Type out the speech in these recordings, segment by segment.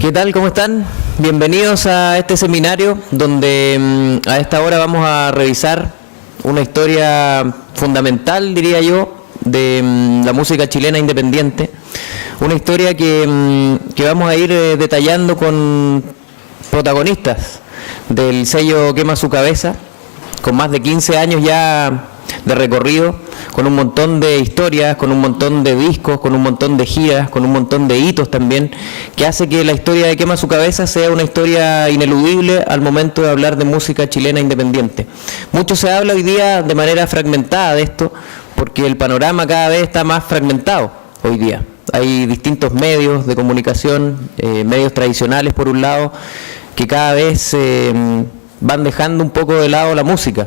¿Qué tal? ¿Cómo están? Bienvenidos a este seminario donde a esta hora vamos a revisar una historia fundamental, diría yo, de la música chilena independiente. Una historia que vamos a ir detallando con protagonistas del sello Quema Su Cabeza, con más de 15 años ya de recorrido, con un montón de historias, con un montón de discos, con un montón de giras, con un montón de hitos también, que hace que la historia de Quema Su Cabeza sea una historia ineludible al momento de hablar de música chilena independiente. Mucho se habla hoy día de manera fragmentada de esto, porque el panorama cada vez está más fragmentado hoy día. Hay distintos medios de comunicación, medios tradicionales por un lado, que cada vez van dejando un poco de lado la música.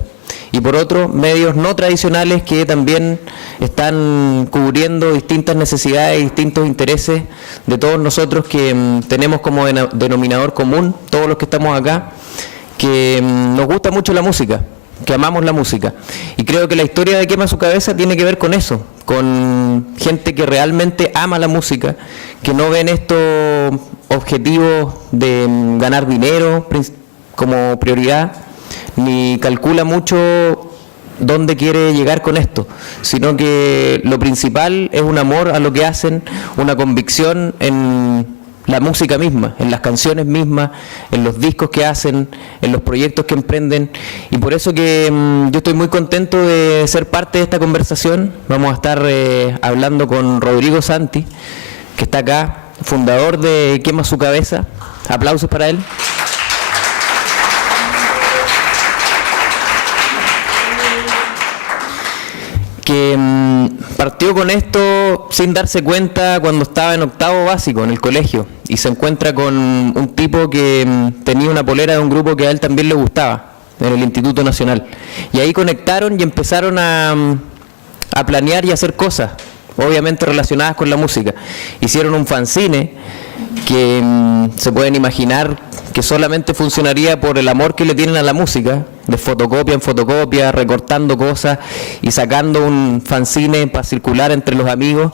Y por otro, medios no tradicionales que también están cubriendo distintas necesidades y distintos intereses de todos nosotros que tenemos como denominador común, todos los que estamos acá, que nos gusta mucho la música, que amamos la música. Y creo que la historia de Quema Su Cabeza tiene que ver con eso, con gente que realmente ama la música, que no ven estos objetivos de ganar dinero como prioridad, ni calcula mucho dónde quiere llegar con esto, sino que lo principal es un amor a lo que hacen, una convicción en la música misma, en las canciones mismas, en los discos que hacen, en los proyectos que emprenden, y por eso que yo estoy muy contento de ser parte de esta conversación. Vamos a estar hablando con Rodrigo Santi, que está acá, fundador de Quema Su Cabeza. Aplausos para él. Que partió con esto sin darse cuenta cuando estaba en octavo básico en el colegio y se encuentra con un tipo que tenía una polera de un grupo que a él también le gustaba en el Instituto Nacional, y ahí conectaron y empezaron a planear y hacer cosas obviamente relacionadas con la música. Hicieron un fanzine que se pueden imaginar que solamente funcionaría por el amor que le tienen a la música, de fotocopia en fotocopia, recortando cosas y sacando un fanzine para circular entre los amigos,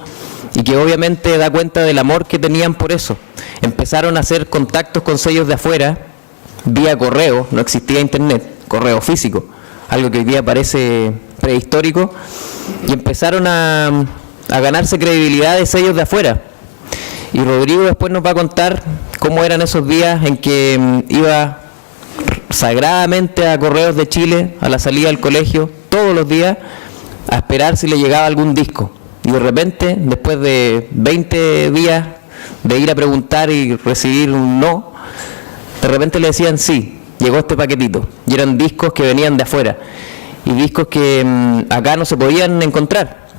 y que obviamente da cuenta del amor que tenían por eso. Empezaron a hacer contactos con sellos de afuera, vía correo, no existía internet, correo físico, algo que hoy día parece prehistórico, y empezaron a ganarse credibilidad de sellos de afuera. Y Rodrigo después nos va a contar cómo eran esos días en que iba sagradamente a Correos de Chile, a la salida del colegio, todos los días, a esperar si le llegaba algún disco. Y de repente, después de 20 días de ir a preguntar y recibir un no, de repente le decían sí, llegó este paquetito. Y eran discos que venían de afuera, y discos que acá no se podían encontrar.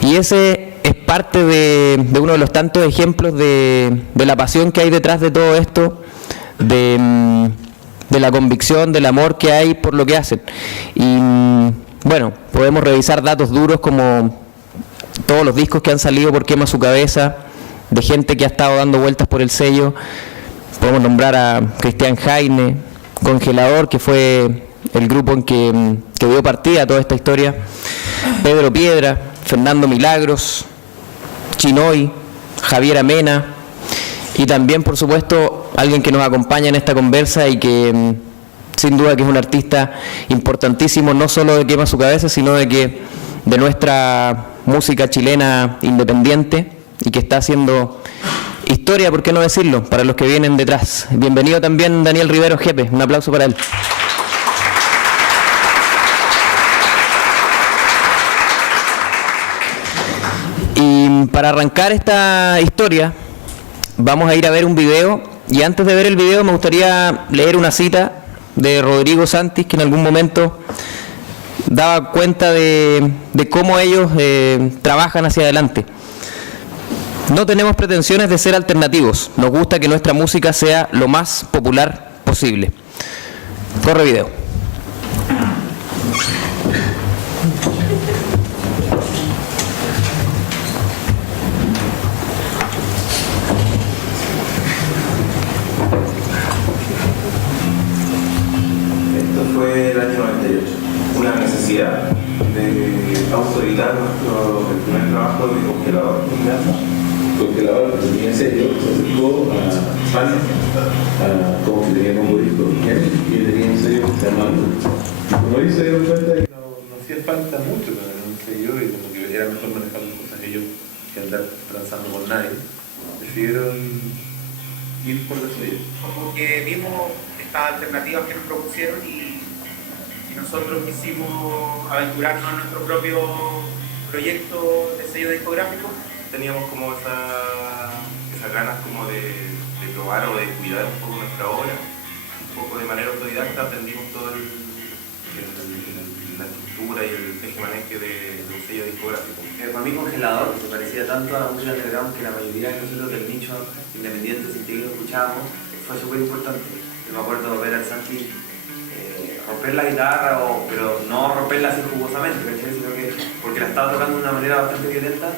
Y ese es parte de uno de los tantos ejemplos de la pasión que hay detrás de todo esto, de la convicción, del amor que hay por lo que hacen. Y bueno, podemos revisar datos duros como todos los discos que han salido por Quema Su Cabeza, de gente que ha estado dando vueltas por el sello. Podemos nombrar a Cristian Jaime, Congelador, que fue el grupo en que dio partida a toda esta historia, Pedro Piedra, Fernando Milagros, Chinoy, Javier Amena, y también, por supuesto, alguien que nos acompaña en esta conversa y que sin duda que es un artista importantísimo, no solo de Quema Su Cabeza, sino de nuestra música chilena independiente, y que está haciendo historia, ¿por qué no decirlo?, para los que vienen detrás. Bienvenido también Daniel Rivero Jepe, un aplauso para él. Para arrancar esta historia vamos a ir a ver un video, y antes de ver el video me gustaría leer una cita de Rodrigo Santi, que en algún momento daba cuenta de cómo ellos trabajan hacia adelante. No tenemos pretensiones de ser alternativos, nos gusta que nuestra música sea lo más popular posible. Corre video. Fue el año 98, una necesidad de autoeditar el primer trabajo de Congelador. congelador que tenía sello, se acercó a Pan, como que tenía como disco, y él tenía un sello que se llamaba. Como ahí se dieron cuenta de que no hacía falta mucho para tener un sello y como que era mejor manejar las cosas ellos que andar transando con nadie, decidieron ir por los sellos. Como que vimos estas alternativas que nos propusieron y nosotros quisimos aventurarnos en nuestro propio proyecto de sello discográfico. Teníamos como esas ganas como de probar o de cuidar un poco nuestra obra. Un poco de manera autodidacta aprendimos todo la estructura y el tejemaneje de un sello discográfico. Para mí Congelador, que se parecía tanto a la música underground que la mayoría de nosotros del nicho independiente sin que lo escuchábamos, fue súper importante. Yo me acuerdo ver al Santi romper la guitarra, pero no romperla así jugosamente, ¿cachai? Sino que porque la estaba tocando de una manera bastante violenta.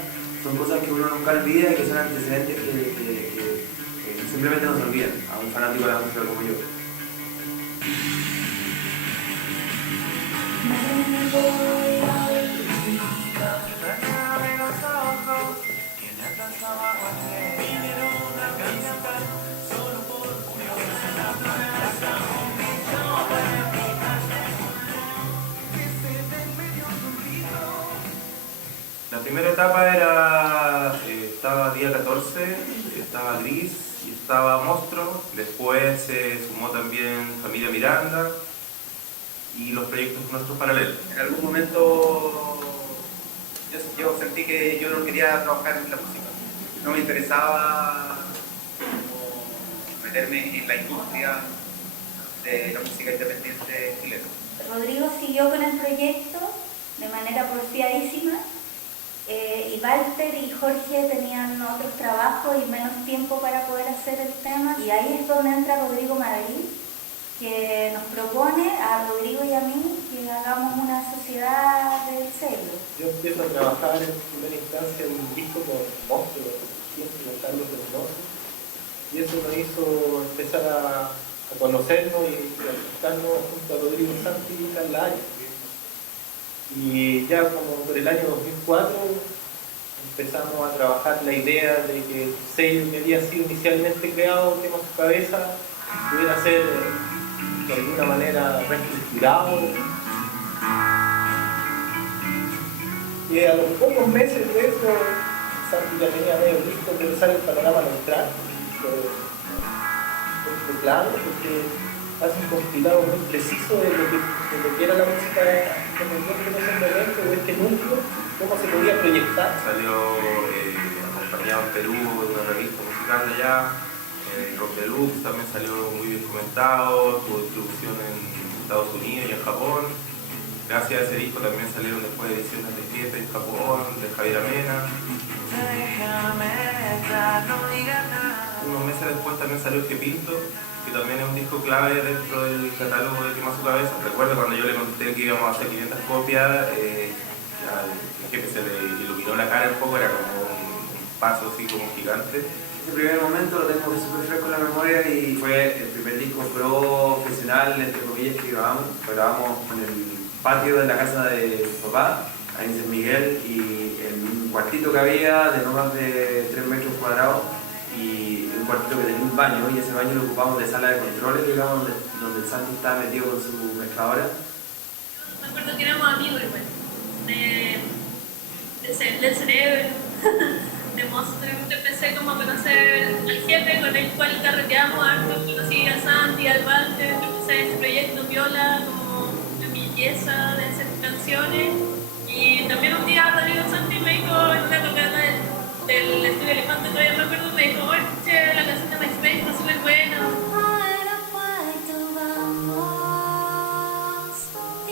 Son cosas que uno nunca olvida y que son antecedentes que simplemente no se olvidan a un fanático de la música como yo. La primera etapa estaba Día 14, estaba Gris y estaba Monstruo. Después se sumó también Familia Miranda y los proyectos nuestros paralelos. En algún momento yo sentí que yo no quería trabajar en la música. No me interesaba como meterme en la industria de la música independiente chilena. Rodrigo siguió con el proyecto de manera porfiadísima. Y Walter y Jorge tenían otros trabajos y menos tiempo para poder hacer el tema. Y ahí es donde entra Rodrigo Madrid, que nos propone a Rodrigo y a mí que hagamos una sociedad del sello. Yo empiezo a trabajar en primera instancia en un disco con Monstruo, con Carlos Mendoza, y eso nos hizo empezar a conocernos y a estarnos junto a Rodrigo Santi y Carla Haya. Y ya como por el año 2004 empezamos a trabajar la idea de que el sello que había sido inicialmente creado en su cabeza pudiera ser de alguna manera reestructurado. Y a los pocos meses de eso, Santi ya tenía medio listo de empezar el panorama neutral, claro, porque hace un compilado muy preciso de lo que era la música independiente en ese momento, de este núcleo, cómo se podía proyectar. Salió acompañado en Perú de una revista musical de allá, Rock Deluxe también salió muy bien comentado, tuvo distribución en Estados Unidos y en Japón. Gracias a ese disco también salieron después ediciones de Siete en Japón, de Javier Amena. Unos meses después también salió Que Pinto, que también es un disco clave dentro del catálogo de Quema Su Cabeza. Recuerdo cuando yo le conté que íbamos a hacer 500 copias, al jefe se le iluminó la cara un poco, era como un paso así como gigante. Ese primer momento lo tengo súper fresco en la memoria y fue el primer disco profesional, entre comillas, que grabamos en el patio de la casa de mi papá, ahí en San Miguel, y en un cuartito que había de no más de 3 metros cuadrados y un cuartito que tenía un baño, y ese baño lo ocupamos de sala de controles, digamos, donde el Santi estaba metido con su mezcladora. Me acuerdo que éramos amigos igual, del cerebro, de Monstruo. Empecé como a conocer al jefe con el cual carreteamos harto, conocí a Santi, al Walter, empecé este proyecto Viola como en mi pieza de hacer canciones. Y también un día Rodrigo Santi me dijo en una tocada del estudio Elefante, todavía me acuerdo, me dijo, oye, escuché la canción de MySpace, está súper buena.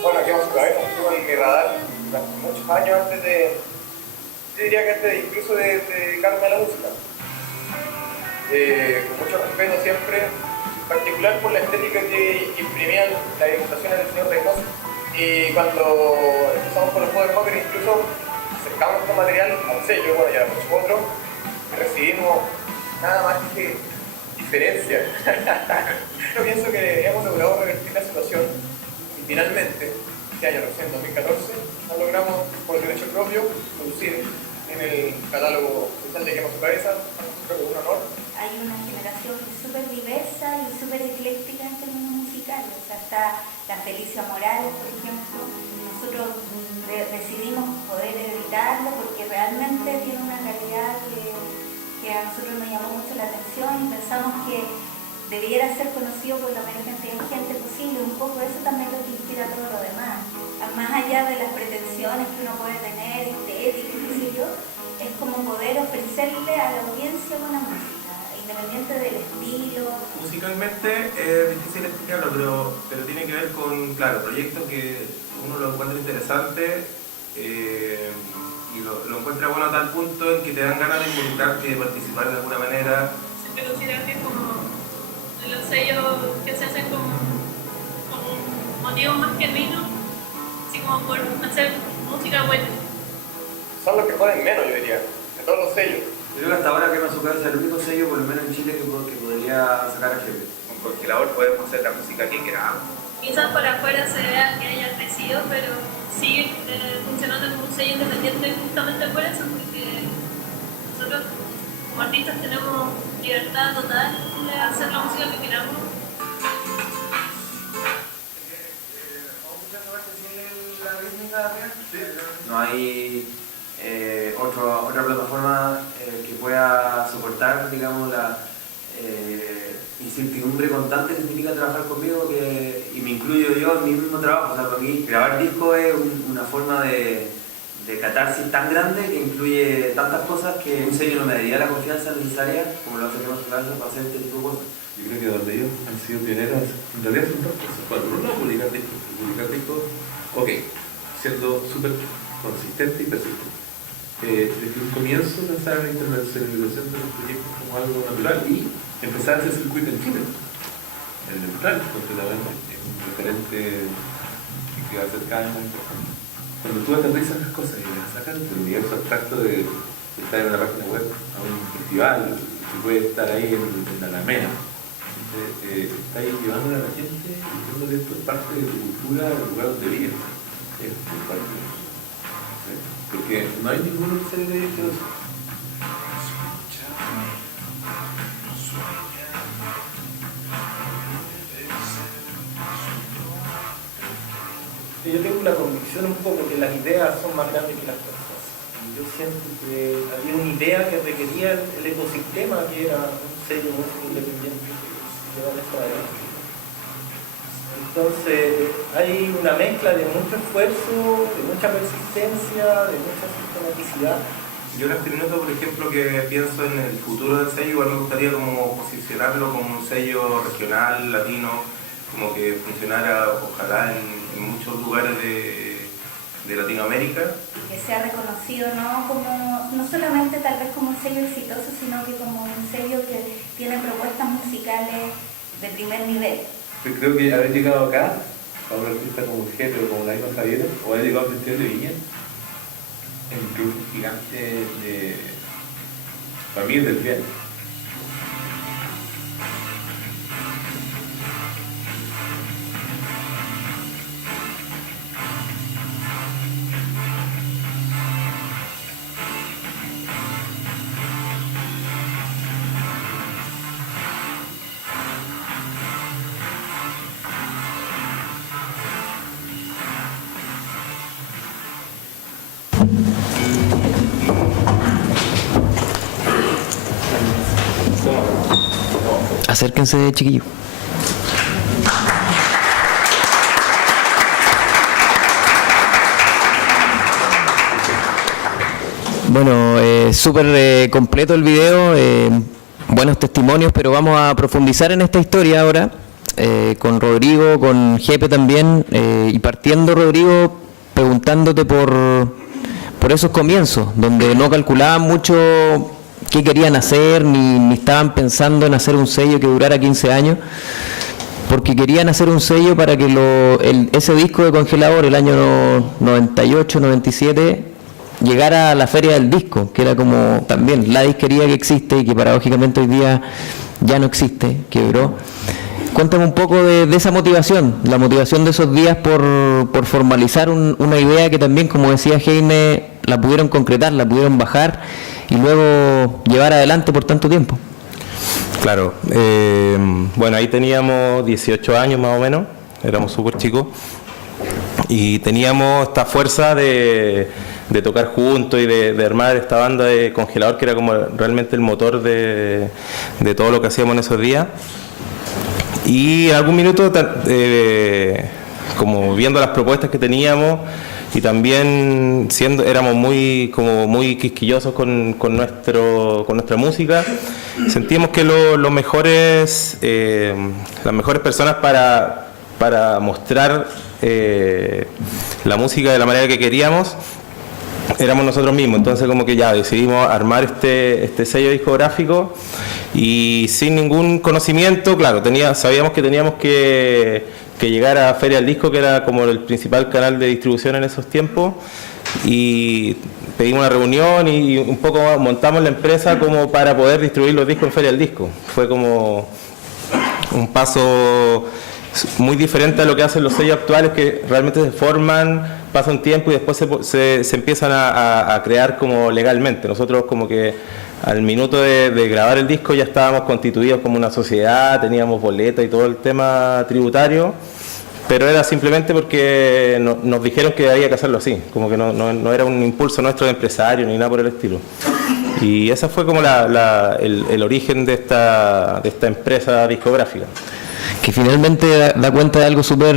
Bueno, aquí vamos a ver, estuvo en mi radar durante muchos años antes de, yo diría que antes incluso de dedicarme a la música. Con mucho respeto siempre, en particular por la estética que imprimían las ilustraciones del señor Reynoso. Y cuando empezamos con los Mother Mocker, incluso acercamos nuestro material al sello, bueno, ya muchos otros, y recibimos nada más que diferencia. Yo pienso que hemos logrado revertir la situación y finalmente, este año recién, 2014, nos logramos por derecho propio producir en el catálogo especial de Quema Su Cabeza, para nosotros es un honor. Hay una generación que es súper diversa y súper ecléctica en términos musicales. O sea, está la Felicia Morales, por ejemplo. Nosotros decidimos poder editarlo porque realmente tiene una calidad que a nosotros nos llamó mucho la atención y pensamos que debiera ser conocido por la mayor cantidad de gente posible. Un poco eso también es lo que inspira todo lo demás. Más allá de las pretensiones que uno puede tener, estéticas, qué sé yo, es como poder ofrecerle a la audiencia buena música, independiente del estilo. Musicalmente es difícil explicarlo, pero tiene que ver con, claro, proyectos que uno lo encuentra interesante y lo encuentra bueno a tal punto en que te dan ganas de involucrarte y de participar de alguna manera. Siempre considero que es como los sellos que se hacen con motivos más genuinos, así como por hacer música buena. Son los que joden menos, yo diría, de todos los sellos. Yo creo que hasta ahora Quema Su Cabeza es el único sello, por lo menos en Chile, que podría sacar a jefe. Con Congelador podemos hacer la música que queramos. Quizás por afuera se vea que haya crecido, pero sigue funcionando como un sello independiente justamente por eso, porque nosotros como artistas tenemos libertad total de hacer la música que queramos. No hay otra plataforma que pueda soportar, digamos, la incertidumbre constante que significa trabajar conmigo, y me incluyo yo en mi mismo trabajo. O sea, para mí grabar disco es una forma de catarsis tan grande que incluye tantas cosas que un sello no me daría la confianza necesaria como lo hace Quema Su Cabeza para hacer este tipo de cosas. Yo creo que donde ellos han sido pioneros, en realidad son dos cosas. Por un lado, publicar discos, ok, siendo súper consistente y persistente. Desde un comienzo pensar en la internacionalización de los proyectos como algo natural y empezar ese circuito en Chile. El neutral, completamente, es un referente que va a ser cada vez más importante. Cuando tú aterrizas las cosas y las sacas del universo abstracto de estar en una página web, a un festival, que puede estar ahí en la Alameda, está ahí llevándole a la gente y diciéndole esto es parte de tu cultura, del lugar donde vives. Es parte de eso. ¿Sí? Porque no hay ninguno que se le haya hecho eso. Yo tengo la convicción un poco que las ideas son más grandes que las personas. Yo siento que había una idea que requería el ecosistema, que era un sello independiente que llevar esto adelante. Entonces hay una mezcla de mucho esfuerzo, de mucha persistencia, de mucha sistematicidad. Yo en este minuto, por ejemplo, que pienso en el futuro del sello, igual me gustaría como posicionarlo como un sello regional, latino, como que funcionara ojalá en muchos lugares de Latinoamérica. Que sea reconocido no solamente tal vez como un sello exitoso, sino que como un sello que tiene propuestas musicales de primer nivel. Yo creo que haber llegado acá, a un artista como el Jefe o como la misma Javiera, o haber llegado al Festival de Viña, es un triunfo gigante para mí es del bien. Acérquense, chiquillos. Bueno, súper completo el video, buenos testimonios, pero vamos a profundizar en esta historia ahora, con Rodrigo, con Jepe también, y partiendo, Rodrigo, preguntándote por esos comienzos, donde no calculaban mucho qué querían hacer, ni estaban pensando en hacer un sello que durara 15 años, porque querían hacer un sello para que ese disco de Congelador, el año 98, 97, llegara a la feria del disco, que era como también la disquería que existe y que paradójicamente hoy día ya no existe, quebró. Cuéntame un poco de esa motivación, la motivación de esos días por formalizar una idea que también, como decía Jaime, la pudieron concretar, la pudieron bajar y luego llevar adelante por tanto tiempo. Claro, bueno, ahí teníamos 18 años más o menos, éramos súper chicos y teníamos esta fuerza de tocar juntos y de armar esta banda de Congelador, que era como realmente el motor de todo lo que hacíamos en esos días. Y en algún minuto, como viendo las propuestas que teníamos y también éramos muy quisquillosos con nuestra música, sentimos que las mejores personas para mostrar la música de la manera que queríamos éramos nosotros mismos. Entonces como que ya decidimos armar este sello discográfico y sin ningún conocimiento. Claro, sabíamos que teníamos que llegar a Feria del Disco, que era como el principal canal de distribución en esos tiempos, y pedimos una reunión y un poco montamos la empresa como para poder distribuir los discos en Feria del Disco. Fue como un paso muy diferente a lo que hacen los sellos actuales, que realmente se forman, pasa un tiempo y después se empiezan a crear como legalmente. Nosotros como que al minuto de grabar el disco ya estábamos constituidos como una sociedad, teníamos boletas y todo el tema tributario, pero era simplemente porque nos dijeron que había que hacerlo así, como que no era un impulso nuestro de empresario ni nada por el estilo. Y esa fue como el origen de esta empresa discográfica. Que finalmente da cuenta de algo súper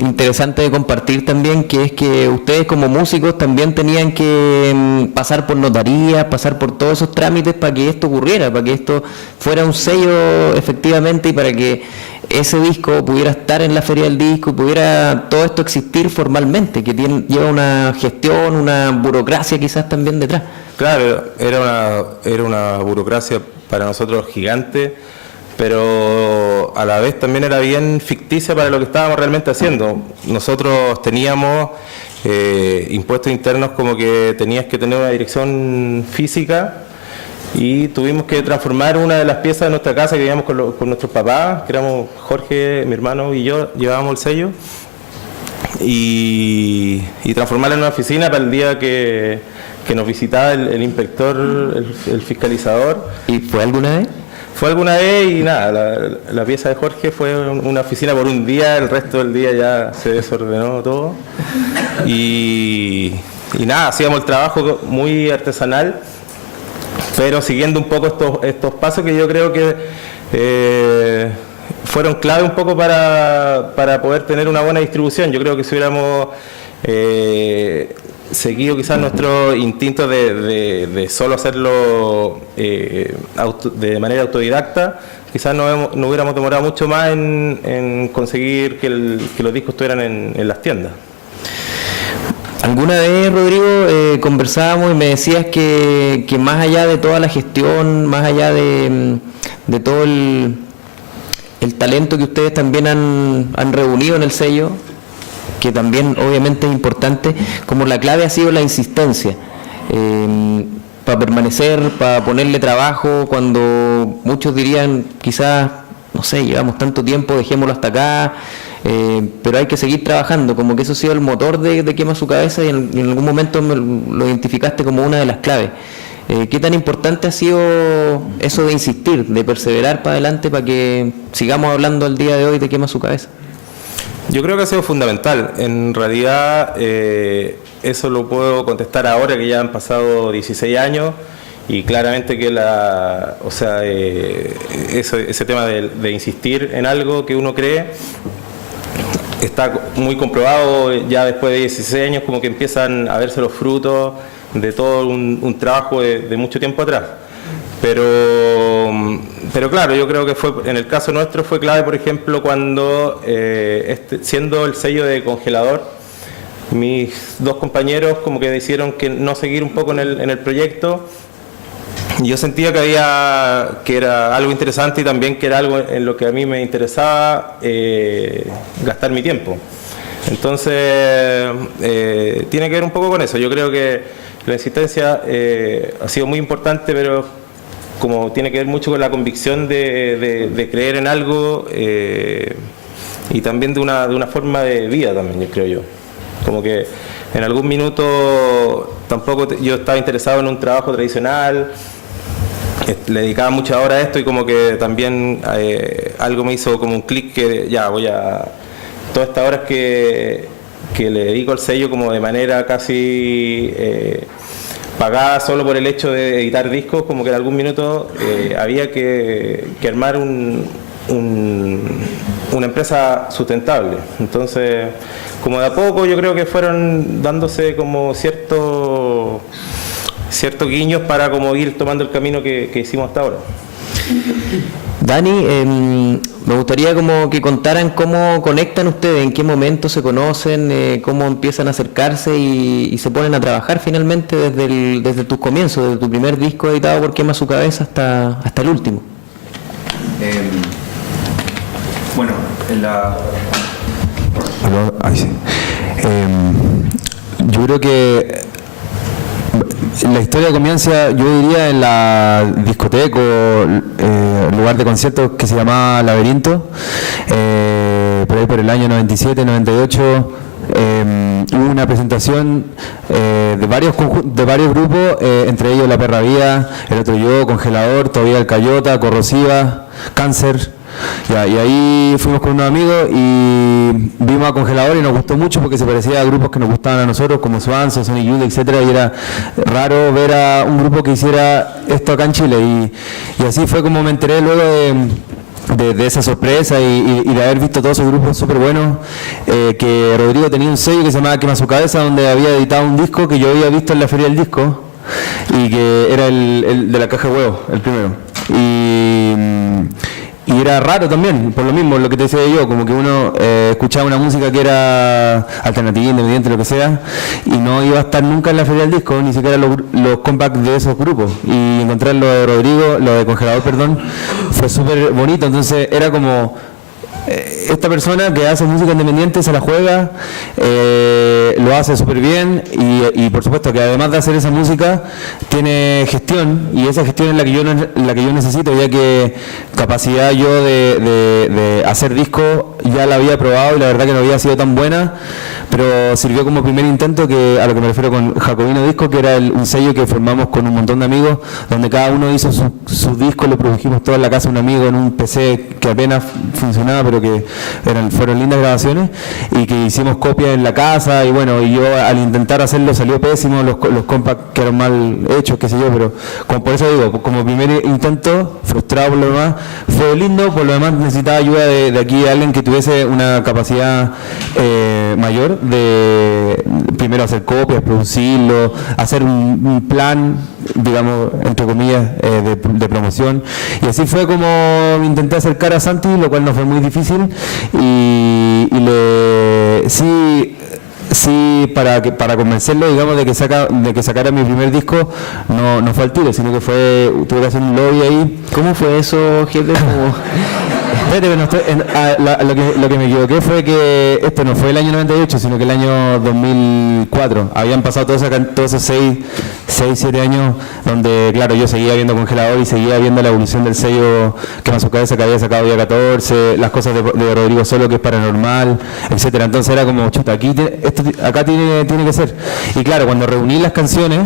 interesante de compartir también, que es que ustedes como músicos también tenían que pasar por notarías, pasar por todos esos trámites para que esto ocurriera, para que esto fuera un sello efectivamente y para que ese disco pudiera estar en la Feria del Disco y pudiera todo esto existir formalmente, que lleva una gestión, una burocracia quizás también detrás. Claro, era una burocracia para nosotros gigante, pero a la vez también era bien ficticia para lo que estábamos realmente haciendo. Nosotros teníamos impuestos internos, como que tenías que tener una dirección física, y tuvimos que transformar una de las piezas de nuestra casa que vivíamos con nuestros papás, que éramos Jorge, mi hermano y yo, llevábamos el sello, y transformarla en una oficina para el día que nos visitaba el inspector, el fiscalizador. ¿Y fue alguna vez? Fue alguna vez y nada, la pieza de Jorge fue una oficina por un día, el resto del día ya se desordenó todo. Y nada, hacíamos el trabajo muy artesanal, pero siguiendo un poco estos pasos que yo creo que fueron clave un poco para poder tener una buena distribución. Yo creo que si hubiéramos seguido quizás nuestro instinto de solo hacerlo de manera autodidacta, quizás no hubiéramos demorado mucho más en conseguir que los discos estuvieran en las tiendas. Alguna vez, Rodrigo, conversábamos y me decías que más allá de toda la gestión, más allá de todo el talento que ustedes también han reunido en el sello, que también obviamente es importante, como la clave ha sido la insistencia, para permanecer, para ponerle trabajo, cuando muchos dirían quizás, no sé, llevamos tanto tiempo, dejémoslo hasta acá, pero hay que seguir trabajando, como que eso ha sido el motor de Quema Su Cabeza, y en algún momento lo identificaste como una de las claves. ¿Qué tan importante ha sido eso de insistir, de perseverar para adelante para que sigamos hablando al día de hoy de Quema Su Cabeza? Yo creo que ha sido fundamental. En realidad, eso lo puedo contestar ahora que ya han pasado 16 años y claramente que ese tema de insistir en algo que uno cree está muy comprobado ya después de 16 años, como que empiezan a verse los frutos de todo un trabajo de mucho tiempo atrás. Pero claro, yo creo que en el caso nuestro fue clave, por ejemplo, cuando siendo el sello de Congelador, mis dos compañeros como que decidieron que no seguir un poco en el proyecto. Yo sentía que era algo interesante y también que era algo en lo que a mí me interesaba gastar mi tiempo. Entonces, tiene que ver un poco con eso. Yo creo que la insistencia ha sido muy importante, pero como tiene que ver mucho con la convicción de creer en algo y también de una forma de vida también, yo creo yo. Como que En algún minuto tampoco yo estaba interesado en un trabajo tradicional, le dedicaba mucha hora a esto y como que también algo me hizo como un clic que ya voy a... Todas estas horas que le dedico al sello como de manera casi pagada solo por el hecho de editar discos, como que en algún minuto había que armar una empresa sustentable. Entonces, como de a poco yo creo que fueron dándose como ciertos guiños para como ir tomando el camino que hicimos hasta ahora. Dani, me gustaría como que contaran cómo conectan ustedes, en qué momento se conocen, cómo empiezan a acercarse y se ponen a trabajar finalmente desde tus comienzos, desde tu primer disco editado por Quema Su Cabeza hasta el último. Bueno, yo creo que la historia comienza, yo diría, en la discoteca o lugar de conciertos que se llamaba Laberinto, por ahí por el año 97, 98. Hubo una presentación de varios grupos, entre ellos La Perra Vida, El Otro Yo, Congelador, Todavía el Cayota, Corrosiva, Cáncer. Ya, y ahí fuimos con unos amigos y vimos a Congelador y nos gustó mucho porque se parecía a grupos que nos gustaban a nosotros, como Swanson, Sonic Youth, etcétera, y era raro ver a un grupo que hiciera esto acá en Chile. Y así fue como me enteré luego de esa sorpresa y de haber visto todos esos grupos súper buenos, que Rodrigo tenía un sello que se llamaba Quema Su Cabeza, donde había editado un disco que yo había visto en la Feria del Disco y que era el de la Caja de Huevos, el primero. Y era raro también, por lo mismo, lo que te decía yo, como que uno escuchaba una música que era alternativa, independiente, lo que sea, y no iba a estar nunca en la Feria del Disco, ni siquiera los compacts de esos grupos. Y encontrar lo de Rodrigo, lo de Congelador, perdón, fue súper bonito. Entonces era como... esta persona que hace música independiente se la juega, lo hace súper bien y por supuesto que además de hacer esa música tiene gestión, y esa gestión es la que yo necesito, ya que capacidad yo de hacer discos ya la había probado y la verdad que no había sido tan buena, pero sirvió como primer intento, que a lo que me refiero con Jacobino Disco, que era un sello que formamos con un montón de amigos, donde cada uno hizo sus discos, lo produjimos todo en la casa de un amigo en un PC que apenas funcionaba, pero que fueron lindas grabaciones, y que hicimos copias en la casa, y bueno, y yo al intentar hacerlo salió pésimo, los compacts quedaron mal hechos, qué sé yo, pero como por eso digo, como primer intento, frustrado por lo demás, fue lindo, por lo demás necesitaba ayuda de aquí de alguien que tuviese una capacidad mayor de primero hacer copias, producirlo, hacer un plan, digamos, entre comillas, de promoción, y así fue como me intenté acercar a Santi, lo cual no fue muy difícil, y sí, para convencerlo, digamos, de que sacara mi primer disco, no fue al tiro, sino que tuve que hacer un lobby ahí. ¿Cómo fue eso, jefe? Lo que me equivoqué fue que esto no fue el año 98, sino que el año 2004. Habían pasado todos esos 6-7 años donde, claro, yo seguía viendo Congelador y seguía viendo la evolución del sello Quema Su Cabeza, que había sacado Día 14, las cosas de Rodrigo Solo, que es Paranormal, etcétera. Entonces era como, chuta, acá tiene que ser. Y claro, cuando reuní las canciones,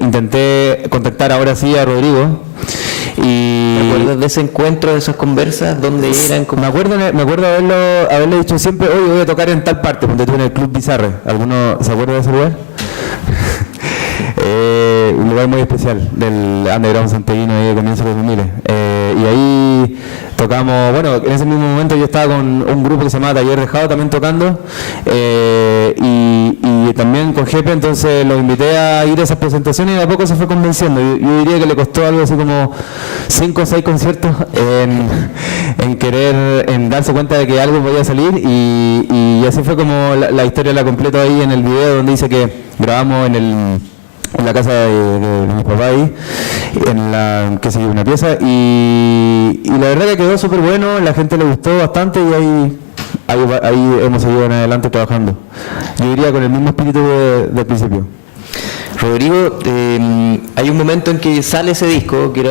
intenté contactar ahora sí a Rodrigo. ¿Te acuerdas de ese encuentro, de esas conversas? ¿Dónde eran? Me acuerdo haberle dicho siempre, oye, voy a tocar en tal parte, donde tú en el Club Bizarre. ¿Alguno se acuerda de ese lugar? Un lugar muy especial del underground santiaguino ahí de comienzos de los 2000. Y ahí tocamos, bueno, en ese mismo momento yo estaba con un grupo que se llamaba Taller Dejado también tocando, y también con Jepe, entonces lo invité a ir a esas presentaciones y de a poco se fue convenciendo. Yo diría que le costó algo así como 5 o 6 conciertos en darse cuenta de que algo podía salir, y así fue como la historia la completo ahí en el video, donde dice que grabamos en la casa de mi papá ahí, en una pieza, y la verdad que quedó súper bueno, la gente le gustó bastante, y ahí hemos seguido en adelante trabajando. Yo diría con el mismo espíritu del principio. Rodrigo, hay un momento en que sale ese disco, que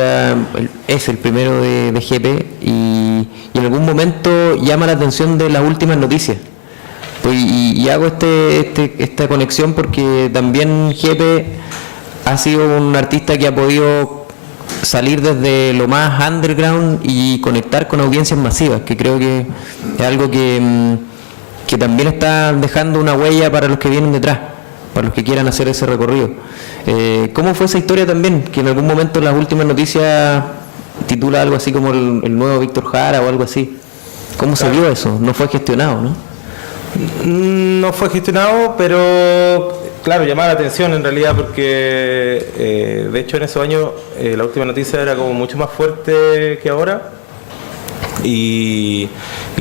es el primero de GP, y en algún momento llama la atención de las últimas noticias. Pues, y hago esta conexión porque también Jepe ha sido un artista que ha podido salir desde lo más underground y conectar con audiencias masivas, que creo que es algo que también está dejando una huella para los que vienen detrás, para los que quieran hacer ese recorrido. ¿Cómo fue esa historia también? Que en algún momento en las últimas noticias titula algo así como el nuevo Víctor Jara o algo así. ¿Cómo se dio eso? No fue gestionado, ¿no? No fue gestionado, pero claro, llamaba la atención en realidad porque de hecho en esos años la última noticia era como mucho más fuerte que ahora y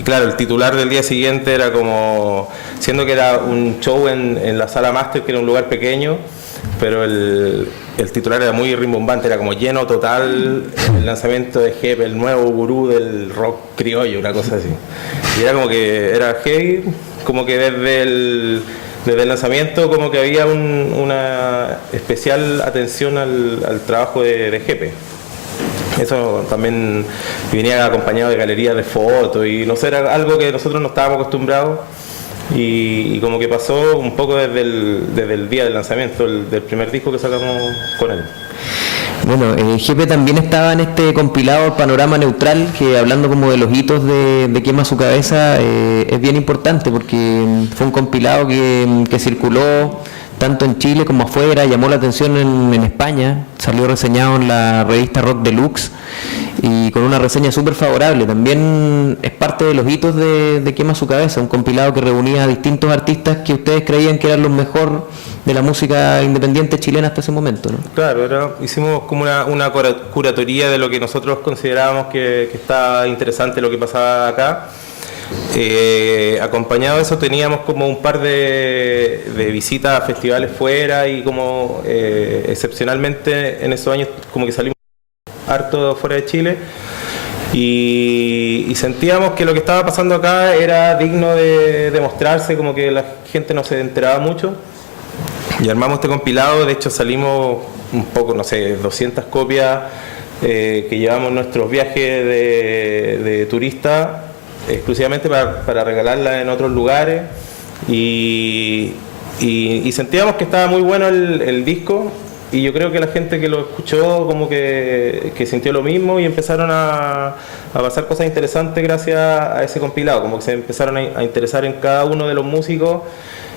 claro, el titular del día siguiente era como, siendo que era un show en la sala Máster, que era un lugar pequeño, pero el titular era muy rimbombante, era como lleno total el lanzamiento de Jepe, el nuevo gurú del rock criollo, una cosa así. Y era como que era heavy, como que desde el lanzamiento como que había una especial atención al trabajo de Jepe. Eso también venía acompañado de galerías de fotos y no sé, era algo que nosotros no estábamos acostumbrados. Y como que pasó un poco desde el día del lanzamiento del primer disco que sacamos con él. Bueno, Jepe también estaba en este compilado Panorama Neutral, que hablando como de los hitos de Quema Su Cabeza, es bien importante porque fue un compilado que circuló tanto en Chile como afuera, llamó la atención en España, salió reseñado en la revista Rock Deluxe y con una reseña súper favorable. También es parte de los hitos de Quema Su Cabeza, un compilado que reunía a distintos artistas que ustedes creían que eran los mejor de la música independiente chilena hasta ese momento, ¿no? Claro, hicimos como una curatoría de lo que nosotros considerábamos que estaba interesante lo que pasaba acá. Acompañado de eso teníamos como un par de visitas a festivales fuera y como excepcionalmente en esos años como que salimos harto fuera de Chile y sentíamos que lo que estaba pasando acá era digno de mostrarse, como que la gente no se enteraba mucho y armamos este compilado. De hecho salimos un poco, no sé, 200 copias que llevamos nuestros viajes de turista exclusivamente para regalarla en otros lugares y sentíamos que estaba muy bueno el disco y yo creo que la gente que lo escuchó como que sintió lo mismo y empezaron a pasar cosas interesantes gracias a ese compilado, como que se empezaron a interesar en cada uno de los músicos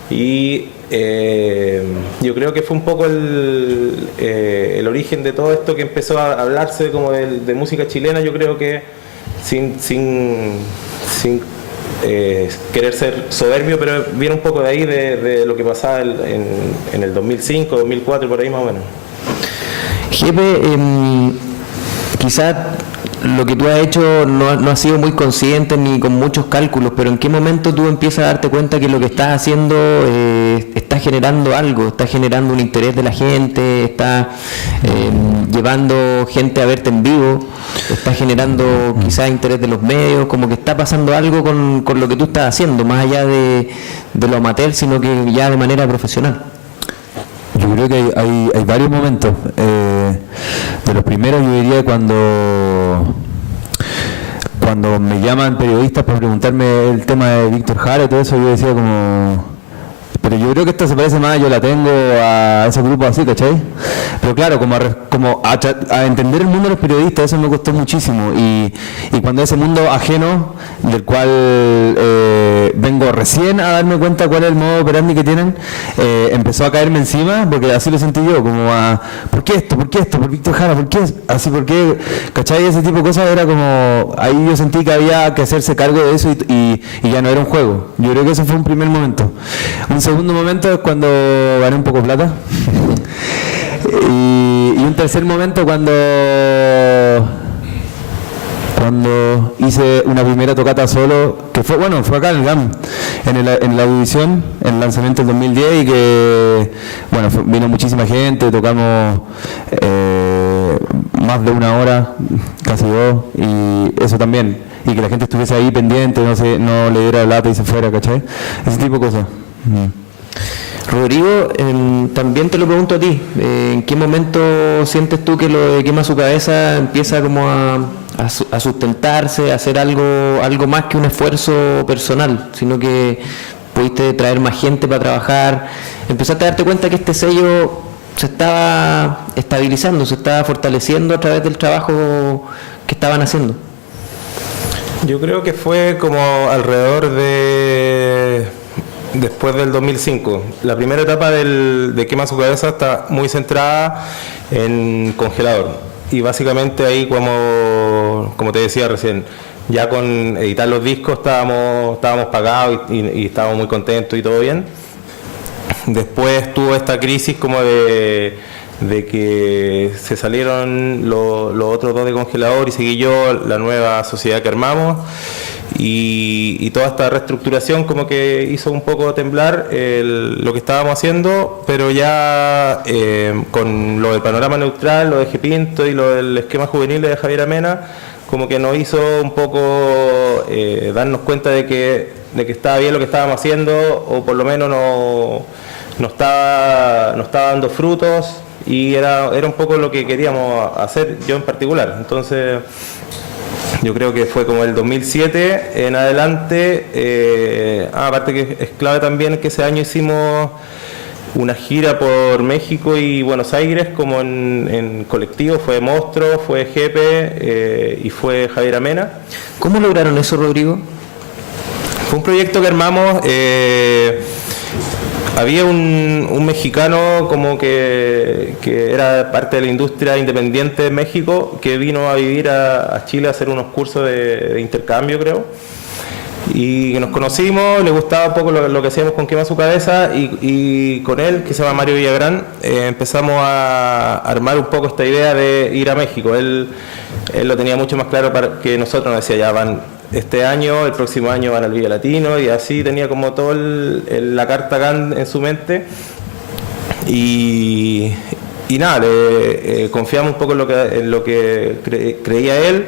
y yo creo que fue un poco el origen de todo esto que empezó a hablarse como de música chilena. Yo creo que sin querer ser soberbio, pero viene un poco de ahí, de lo que pasaba en el 2005, 2004, por ahí más o menos. Jepe, quizás lo que tú has hecho no ha sido muy consciente ni con muchos cálculos, pero ¿en qué momento tú empiezas a darte cuenta que lo que estás haciendo está generando algo, está generando un interés de la gente, está llevando gente a verte en vivo, está generando quizás interés de los medios, como que está pasando algo con lo que tú estás haciendo, más allá de lo amateur, sino que ya de manera profesional? Yo creo que hay varios momentos. De los primeros yo diría cuando me llaman periodistas para preguntarme el tema de Víctor Jara y todo eso, yo decía como... Pero yo creo que esto se parece más, yo la tengo a ese grupo así, ¿cachai? Pero claro, como a entender el mundo de los periodistas, eso me costó muchísimo. Y cuando ese mundo ajeno, del cual vengo recién a darme cuenta cuál es el modo operandi que tienen, empezó a caerme encima, porque así lo sentí yo, como a, ¿por qué esto? ¿Por qué esto? ¿Por Víctor Jara? ¿Por qué? Así, ¿por qué? ¿Cachai? Ese tipo de cosas era como, ahí yo sentí que había que hacerse cargo de eso y ya no era un juego. Yo creo que ese fue un primer momento. Un segundo momento es cuando gané un poco de plata. Y un tercer momento cuando hice una primera tocata solo, que fue acá en el GAM, en la audición, en el lanzamiento del 2010, y que vino muchísima gente, tocamos más de 1 hora, casi 2, y eso también, y que la gente estuviese ahí pendiente, no le diera lata y se fuera, ¿cachai? Ese tipo de cosas. Rodrigo, también te lo pregunto a ti, ¿en qué momento sientes tú que lo de Quema Su Cabeza empieza como a sustentarse, a hacer algo más que un esfuerzo personal, sino que pudiste traer más gente para trabajar, empezaste a darte cuenta que este sello se estaba estabilizando, se estaba fortaleciendo a través del trabajo que estaban haciendo? Yo creo que fue como alrededor de después del 2005. La primera etapa de Quema su cabeza está muy centrada en Congelador. Y básicamente ahí, como te decía recién, ya con editar los discos estábamos pagados y estábamos muy contentos y todo bien. Después tuvo esta crisis como de que se salieron los otros dos de Congelador y seguí yo la nueva sociedad que armamos. Y toda esta reestructuración como que hizo un poco temblar lo que estábamos haciendo, pero ya con lo del Panorama Neutral, lo de G. Pinto y lo del esquema juvenil de Javier Amena, como que nos hizo un poco darnos cuenta de que estaba bien lo que estábamos haciendo, o por lo menos no estaba dando frutos, y era un poco lo que queríamos hacer, yo en particular. Entonces yo creo que fue como el 2007 en adelante, aparte que es clave también que ese año hicimos una gira por México y Buenos Aires como en colectivo, fue Monstruo, fue Jepe y fue Javier Amena. ¿Cómo lograron eso, Rodrigo? Fue un proyecto que armamos, había un mexicano como que era parte de la industria independiente de México, que vino a vivir a Chile a hacer unos cursos de intercambio, creo, y nos conocimos, le gustaba un poco lo que hacíamos con Quema su cabeza, y con él, que se llama Mario Villagrán, empezamos a armar un poco esta idea de ir a México. Él lo tenía mucho más claro para que nosotros, nos decía, ya van este año, el próximo año van al Viva Latino, y así tenía como todo la carta GAN en su mente, y nada, confiamos un poco en lo que creía él,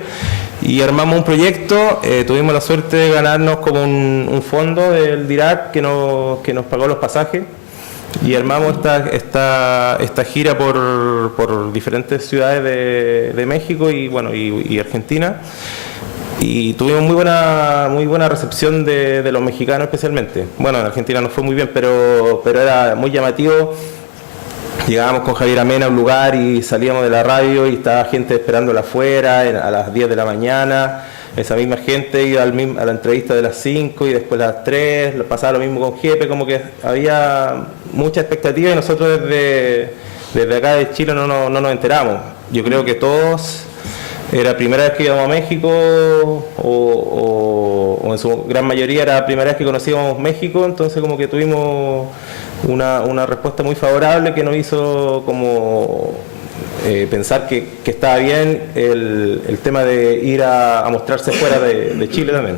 y armamos un proyecto. Tuvimos la suerte de ganarnos como un fondo del DIRAC que nos pagó los pasajes, y armamos esta gira por diferentes ciudades de México y Argentina, y tuvimos muy buena recepción de los mexicanos especialmente. Bueno, en Argentina no fue muy bien, pero era muy llamativo. Llegábamos con Javier Amena a un lugar y salíamos de la radio y estaba gente esperándola afuera a las 10 de la mañana. Esa misma gente iba a la entrevista de las 5 y después a las 3, pasaba lo mismo con Jepe, como que había mucha expectativa, y nosotros desde acá de Chile no nos enteramos. Yo creo que todos, era la primera vez que íbamos a México, o en su gran mayoría era la primera vez que conocíamos México, entonces como que tuvimos una respuesta muy favorable que nos hizo como pensar que estaba bien el tema de ir a mostrarse fuera de Chile también.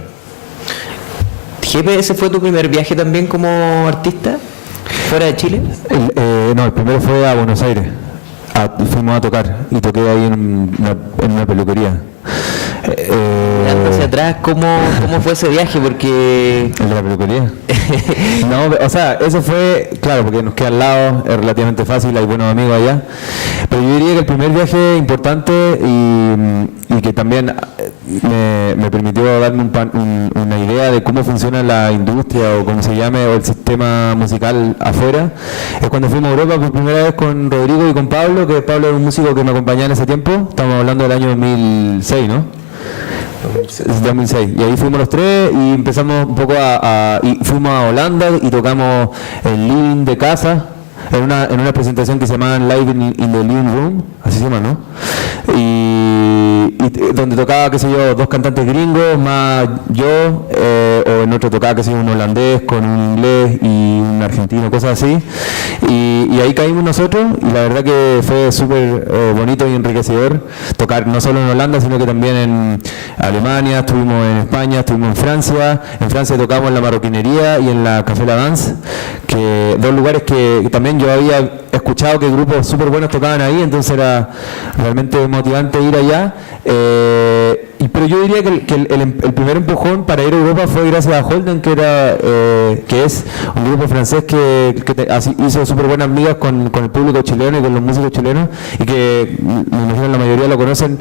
Jepe, ¿ese fue tu primer viaje también como artista fuera de Chile? No, el primero fue a Buenos Aires. Fuimos a tocar y toqué ahí en una peluquería. Mirando hacia atrás, ¿cómo fue ese viaje? Porque... ¿El de la peluquería? No, o sea, eso fue, claro, porque nos queda al lado, es relativamente fácil, hay buenos amigos allá. Pero yo diría que el primer viaje importante y que también me permitió darme una idea de cómo funciona la industria, o como se llame, o el sistema musical afuera, es cuando fuimos a Europa por primera vez con Rodrigo y con Pablo, que Pablo era un músico que me acompañaba en ese tiempo. Estamos hablando del año 2006, ¿no? 2006. Y ahí fuimos los tres y empezamos un poco y fuimos a Holanda y tocamos el living de casa en una presentación que se llamaba Live in the Living Room, así se llama, ¿no? Y donde tocaba, qué sé yo, dos cantantes gringos más yo, o en otro tocaba, qué sé yo, un holandés con un inglés y un argentino, cosas así, y ahí caímos nosotros, y la verdad que fue súper bonito y enriquecedor tocar no solo en Holanda, sino que también en Alemania, estuvimos en España, estuvimos en Francia tocamos en la Marroquinería y en la Café La Danse, que dos lugares que también yo había escuchado que grupos súper buenos tocaban ahí, entonces era realmente motivante ir allá. Pero yo diría que el primer empujón para ir a Europa fue gracias a Holden, que es un grupo francés que hizo súper buenas migas con el público chileno y con los músicos chilenos, y que me imagino la mayoría ya lo conocen,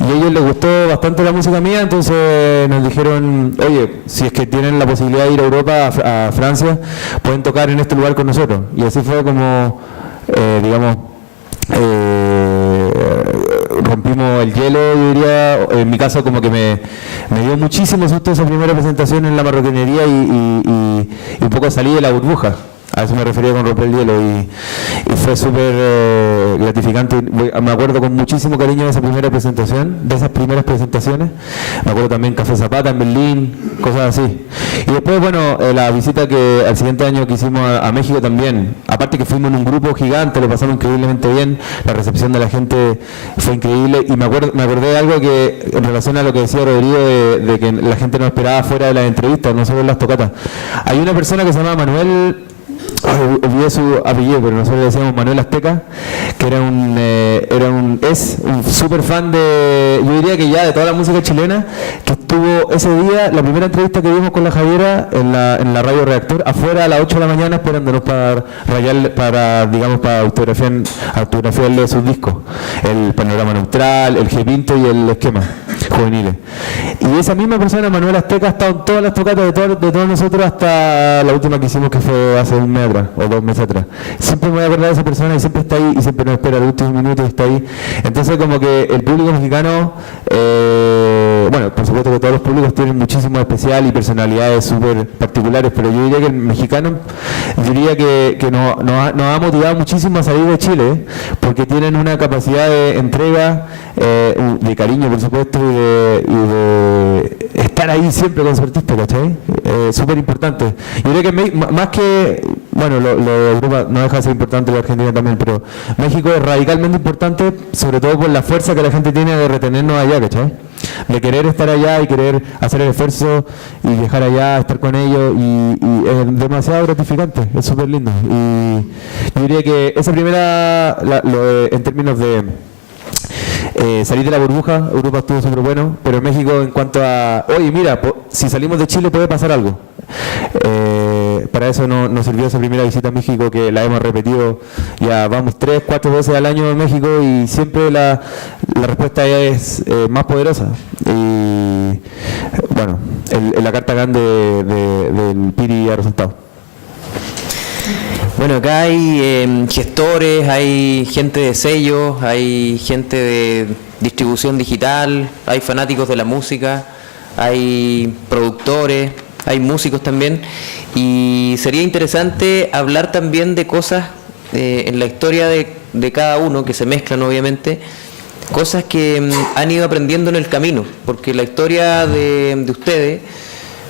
y a ellos les gustó bastante la música mía, entonces nos dijeron, oye, si es que tienen la posibilidad de ir a Europa, a Francia, pueden tocar en este lugar con nosotros. Y así fue como, rompimos el hielo, yo diría. En mi caso como que me dio muchísimo susto esa primera presentación en la marroquinería y un poco salí de la burbuja. A eso me refería con romper el hielo y fue súper gratificante. Me acuerdo con muchísimo cariño de esa primera presentación, de esas primeras presentaciones. Me acuerdo también Café Zapata en Berlín, cosas así. Y después, bueno, la visita que al siguiente año que hicimos a México también, aparte que fuimos en un grupo gigante, lo pasamos increíblemente bien, la recepción de la gente fue increíble y me acordé de algo que en relación a lo que decía Rodrigo de que la gente nos esperaba fuera de las entrevistas, no solo en las tocatas. Hay una persona que se llama Manuel, olvidé su apellido, pero nosotros le decíamos Manuel Azteca, que es un súper fan de, yo diría que ya de toda la música chilena, que estuvo ese día, la primera entrevista que vimos con la Javiera en la radio Reactor, afuera a las 8 de la mañana esperándonos para autografiarle sus discos, el Panorama Neutral, el G-Pinto y el Esquema Juveniles. Y esa misma persona, Manuel Azteca, ha estado en todas las tocatas de todos nosotros hasta la última que hicimos, que fue hace un mes atrás, o 2 meses atrás. Siempre me voy a acordar de esa persona y siempre está ahí y siempre nos espera el último minuto y está ahí. Entonces como que el público mexicano, bueno, por supuesto que todos los públicos tienen muchísimo especial y personalidades súper particulares, pero yo diría que el mexicano que nos ha motivado muchísimo a salir de Chile, porque tienen una capacidad de entrega, de cariño por supuesto, y de estar ahí siempre con su artista, ¿cachai? Súper importante. Yo creo que más que, bueno, lo de Europa no deja de ser importante, la Argentina también, pero México es radicalmente importante, sobre todo por la fuerza que la gente tiene de retenernos allá, ¿cachai? De querer estar allá y querer hacer el esfuerzo y viajar allá, estar con ellos, y es demasiado gratificante, es súper lindo. Y yo diría que esa primera, en términos de salir de la burbuja, Europa estuvo súper bueno, pero México en cuanto a, oye, mira, si salimos de Chile puede pasar algo. Para eso nos sirvió esa primera visita a México, que la hemos repetido, ya vamos 3-4 veces al año a México y siempre la respuesta es más poderosa. Y bueno, la carta grande del Piri ha resultado. Bueno, acá hay gestores, hay gente de sellos, hay gente de distribución digital, hay fanáticos de la música, hay productores, hay músicos también, y sería interesante hablar también de cosas en la historia de cada uno, que se mezclan obviamente, cosas que han ido aprendiendo en el camino, porque la historia de ustedes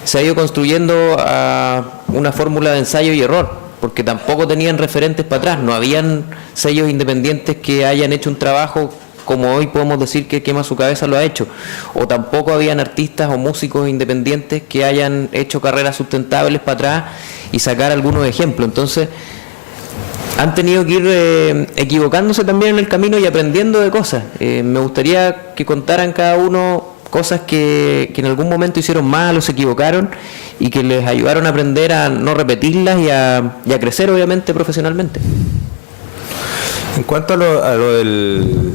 se ha ido construyendo a una fórmula de ensayo y error, porque tampoco tenían referentes para atrás, no habían sellos independientes que hayan hecho un trabajo como hoy podemos decir que Quema Su Cabeza lo ha hecho, o tampoco habían artistas o músicos independientes que hayan hecho carreras sustentables para atrás y sacar algunos ejemplos. Entonces han tenido que ir equivocándose también en el camino y aprendiendo de cosas. Me gustaría que contaran cada uno cosas que en algún momento hicieron mal o se equivocaron y que les ayudaron a aprender a no repetirlas y a crecer obviamente profesionalmente. En cuanto a lo del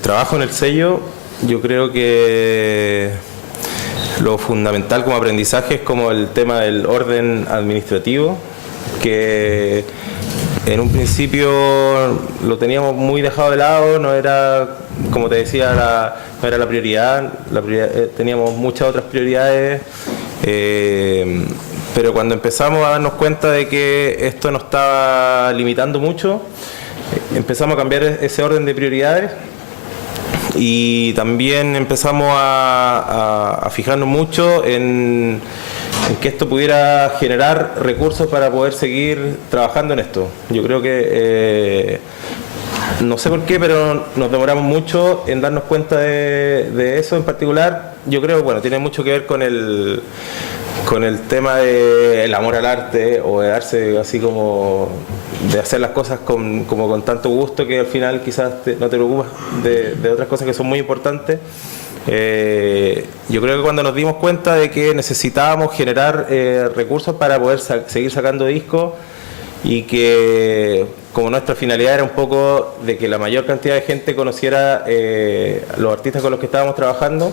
trabajo en el sello, yo creo que lo fundamental como aprendizaje es como el tema del orden administrativo, que en un principio lo teníamos muy dejado de lado, no era, como te decía, no era la prioridad, teníamos muchas otras prioridades, pero cuando empezamos a darnos cuenta de que esto nos estaba limitando mucho, empezamos a cambiar ese orden de prioridades y también empezamos a fijarnos mucho en que esto pudiera generar recursos para poder seguir trabajando en esto. Yo creo que, no sé por qué, pero nos demoramos mucho en darnos cuenta de eso en particular. Yo creo que bueno, tiene mucho que ver con el tema del amor al arte, o de darse así como de hacer las cosas como con tanto gusto, que al final quizás no te preocupas de otras cosas que son muy importantes. Yo creo que cuando nos dimos cuenta de que necesitábamos generar recursos para poder seguir sacando discos, y que como nuestra finalidad era un poco de que la mayor cantidad de gente conociera los artistas con los que estábamos trabajando,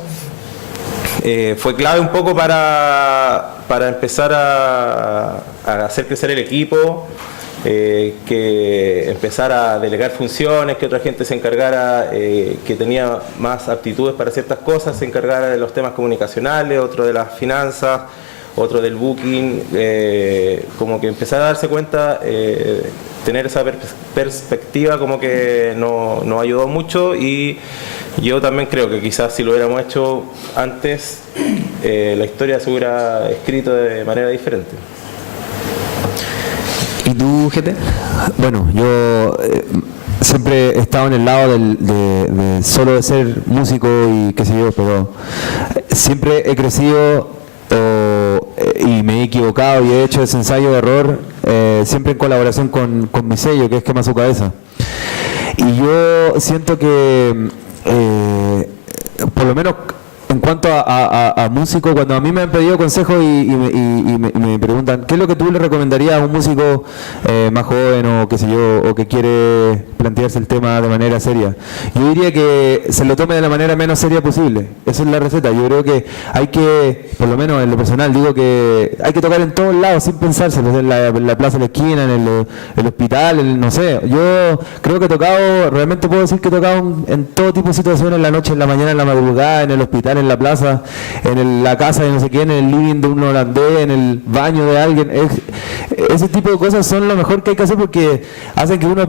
fue clave un poco para empezar a hacer crecer el equipo, que empezara a delegar funciones, que otra gente se encargara, que tenía más aptitudes para ciertas cosas, se encargara de los temas comunicacionales, otro de las finanzas, otro del booking, como que empezar a darse cuenta, tener esa perspectiva como que nos ayudó mucho, y yo también creo que quizás si lo hubiéramos hecho antes, la historia se hubiera escrito de manera diferente. ¿Y tú, GT? Bueno, yo siempre he estado en el lado de solo de ser músico y qué sé yo, pero siempre he crecido y me he equivocado y he hecho ese ensayo de error siempre en colaboración con mi sello, que es Quema Su Cabeza. Y yo siento que por lo menos en cuanto a músico, cuando a mí me han pedido consejos y me preguntan ¿qué es lo que tú le recomendarías a un músico más joven o qué sé yo, o que quiere plantearse el tema de manera seria? Yo diría que se lo tome de la manera menos seria posible. Esa es la receta. Yo creo que hay que, por lo menos en lo personal, digo que hay que tocar en todos lados sin pensárselo, en la plaza de la esquina, en el hospital, no sé. Yo creo que he tocado, realmente puedo decir que he tocado en todo tipo de situaciones, en la noche, en la mañana, en la madrugada, en el hospital, en la plaza, en la casa de no sé quién, en el living de un holandés, en el baño de alguien. Ese tipo de cosas son lo mejor que hay que hacer, porque hacen que uno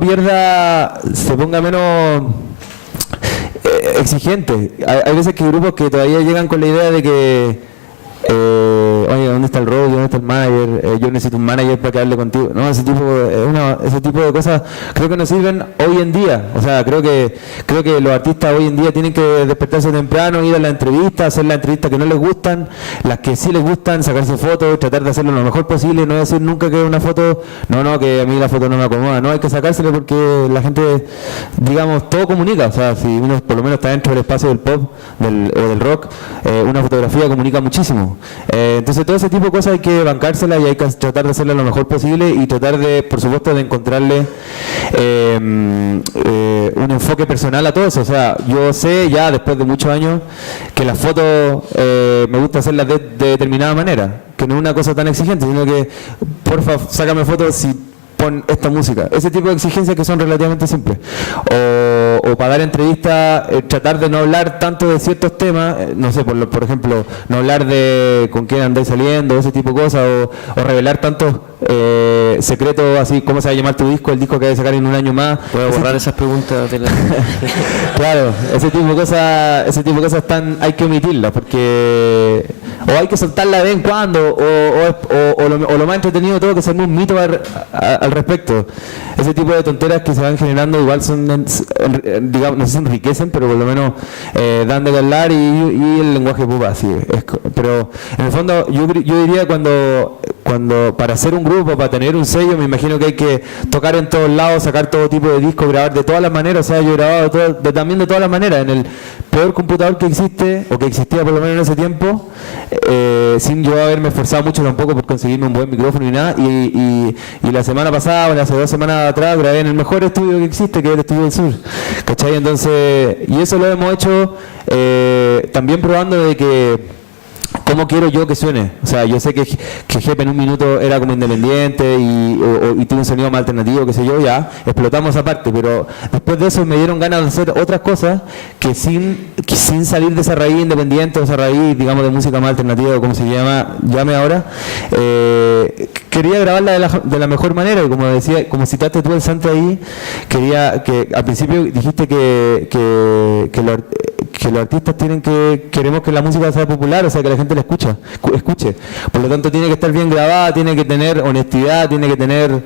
se ponga menos exigente. Hay veces que hay grupos que todavía llegan con la idea de que oye, ¿dónde está el road? ¿Dónde está el manager? Yo necesito un manager para que hable contigo. No, ese tipo de cosas creo que no sirven hoy en día. O sea, creo que los artistas hoy en día tienen que despertarse temprano, ir a la entrevista, hacer las entrevistas que no les gustan, las que sí les gustan, sacarse fotos, tratar de hacerlo lo mejor posible, no decir nunca que una foto, no, que a mí la foto no me acomoda. No, hay que sacársela porque la gente, digamos, todo comunica. O sea, si uno por lo menos está dentro del espacio del pop o del rock, una fotografía comunica muchísimo. Entonces todo ese tipo de cosas hay que bancárselas y hay que tratar de hacerlo lo mejor posible y tratar de, por supuesto, de encontrarle un enfoque personal a todo eso. O sea, yo sé ya después de muchos años que las fotos me gusta hacerlas de determinada manera, que no es una cosa tan exigente, sino que porfa, sácame fotos si pon esta música. Ese tipo de exigencias que son relativamente simples. O para dar entrevistas, tratar de no hablar tanto de ciertos temas, no sé, por ejemplo, no hablar de con quién andáis saliendo, ese tipo de cosas, o revelar tantos secretos, así, cómo se va a llamar tu disco, el disco que hay que sacar en un año más. ¿Puedo borrar esas preguntas? Claro, ese tipo de cosas hay que omitirlas, porque o hay que soltarla de vez en cuando, o lo más entretenido de todo, que se arme un mito al respecto. Ese tipo de tonteras que se van generando igual son, digamos, no sé si enriquecen, pero por lo menos dan de hablar y el lenguaje pupa, así es. Pero en el fondo yo diría cuando para hacer un grupo, para tener un sello, me imagino que hay que tocar en todos lados, sacar todo tipo de discos, grabar de todas las maneras. O sea, yo he grabado también de todas las maneras, en el peor computador que existe, o que existía por lo menos en ese tiempo, sin yo haberme esforzado mucho tampoco por conseguirme un buen micrófono y nada, y la semana pasada, o hace 2 semanas atrás, grabé en el mejor estudio que existe, que es el Estudio del Sur, ¿cachai? Entonces, y eso lo hemos hecho también probando de que cómo quiero yo que suene. O sea, yo sé que Jepe en un minuto era como independiente y tiene un sonido más alternativo, qué sé yo, ya, explotamos esa parte, pero después de eso me dieron ganas de hacer otras cosas que sin salir de esa raíz independiente o esa raíz, digamos, de música más alternativa o como se llame ahora, quería grabarla de la mejor manera, y como citaste tú el Santi ahí, quería que al principio dijiste que los artistas queremos que la música sea popular, o sea, que la gente la escuche. Por lo tanto, tiene que estar bien grabada, tiene que tener honestidad, tiene que tener,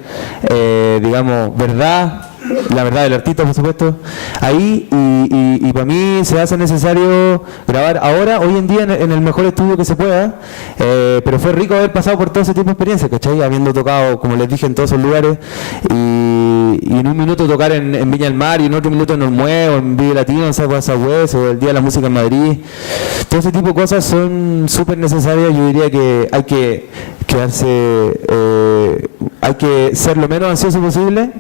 digamos, verdad, la verdad del artista, por supuesto, ahí, y para mí se hace necesario grabar ahora, hoy en día, en el mejor estudio que se pueda, pero fue rico haber pasado por todo ese tipo de experiencias, ¿cachai? Habiendo tocado, como les dije, en todos esos lugares, y en un minuto tocar en Viña del Mar, y en otro minuto en Olmué, o en Vive Latino, en Southwest, o el Día de la Música en Madrid. Todo ese tipo de cosas son súper necesarias. Yo diría que hay que hay que ser lo menos ansioso posible,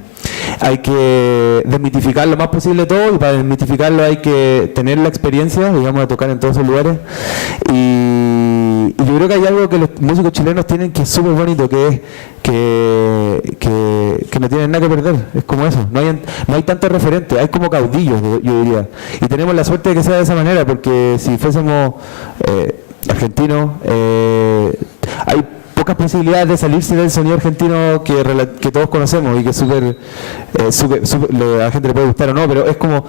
hay que desmitificar lo más posible todo, y para desmitificarlo hay que tener la experiencia, digamos, de tocar en todos esos lugares. Y yo creo que hay algo que los músicos chilenos tienen que es súper bonito, que es que no tienen nada que perder. Es como eso, no hay tantos referentes, hay como caudillos, yo diría. Y tenemos la suerte de que sea de esa manera, porque si fuésemos argentinos, hay pocas posibilidades de salirse del sonido argentino que todos conocemos y que la gente le puede gustar o no, pero es como,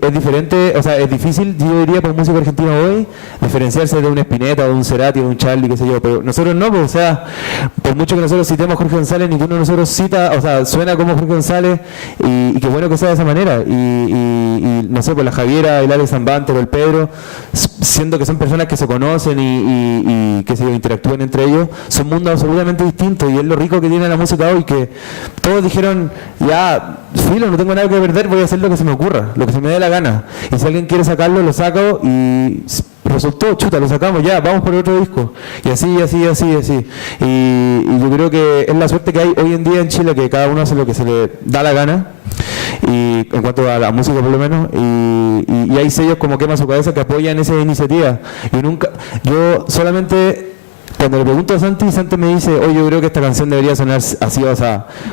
es diferente, o sea, es difícil, yo diría, para un músico argentino hoy, diferenciarse de un Spinetta, o de un Cerati, o de un Charlie, qué sé yo, pero nosotros no, pues, o sea, por mucho que nosotros citemos a Jorge González, ninguno de nosotros cita, o sea, suena como Jorge González, y qué bueno que sea de esa manera, y no sé, pues la Javiera, el Alex Zambante, o el Pedro, siendo que son personas que se conocen y que se interactúan entre ellos, son mundos absolutamente distintos, y es lo rico que tiene la música hoy, que todos dijeron, ya, filo, no tengo nada que perder, voy a hacer lo que se me ocurra, lo que se me dé la gana, y si alguien quiere sacarlo, lo saco, y resultó, chuta, lo sacamos, ya, vamos por otro disco, y así, y yo creo que es la suerte que hay hoy en día en Chile, que cada uno hace lo que se le da la gana, y en cuanto a la música por lo menos, y hay sellos como Quema Su Cabeza que apoyan esa iniciativa, yo solamente, cuando le pregunto a Santi me dice, oye, yo creo que esta canción debería sonar así o así,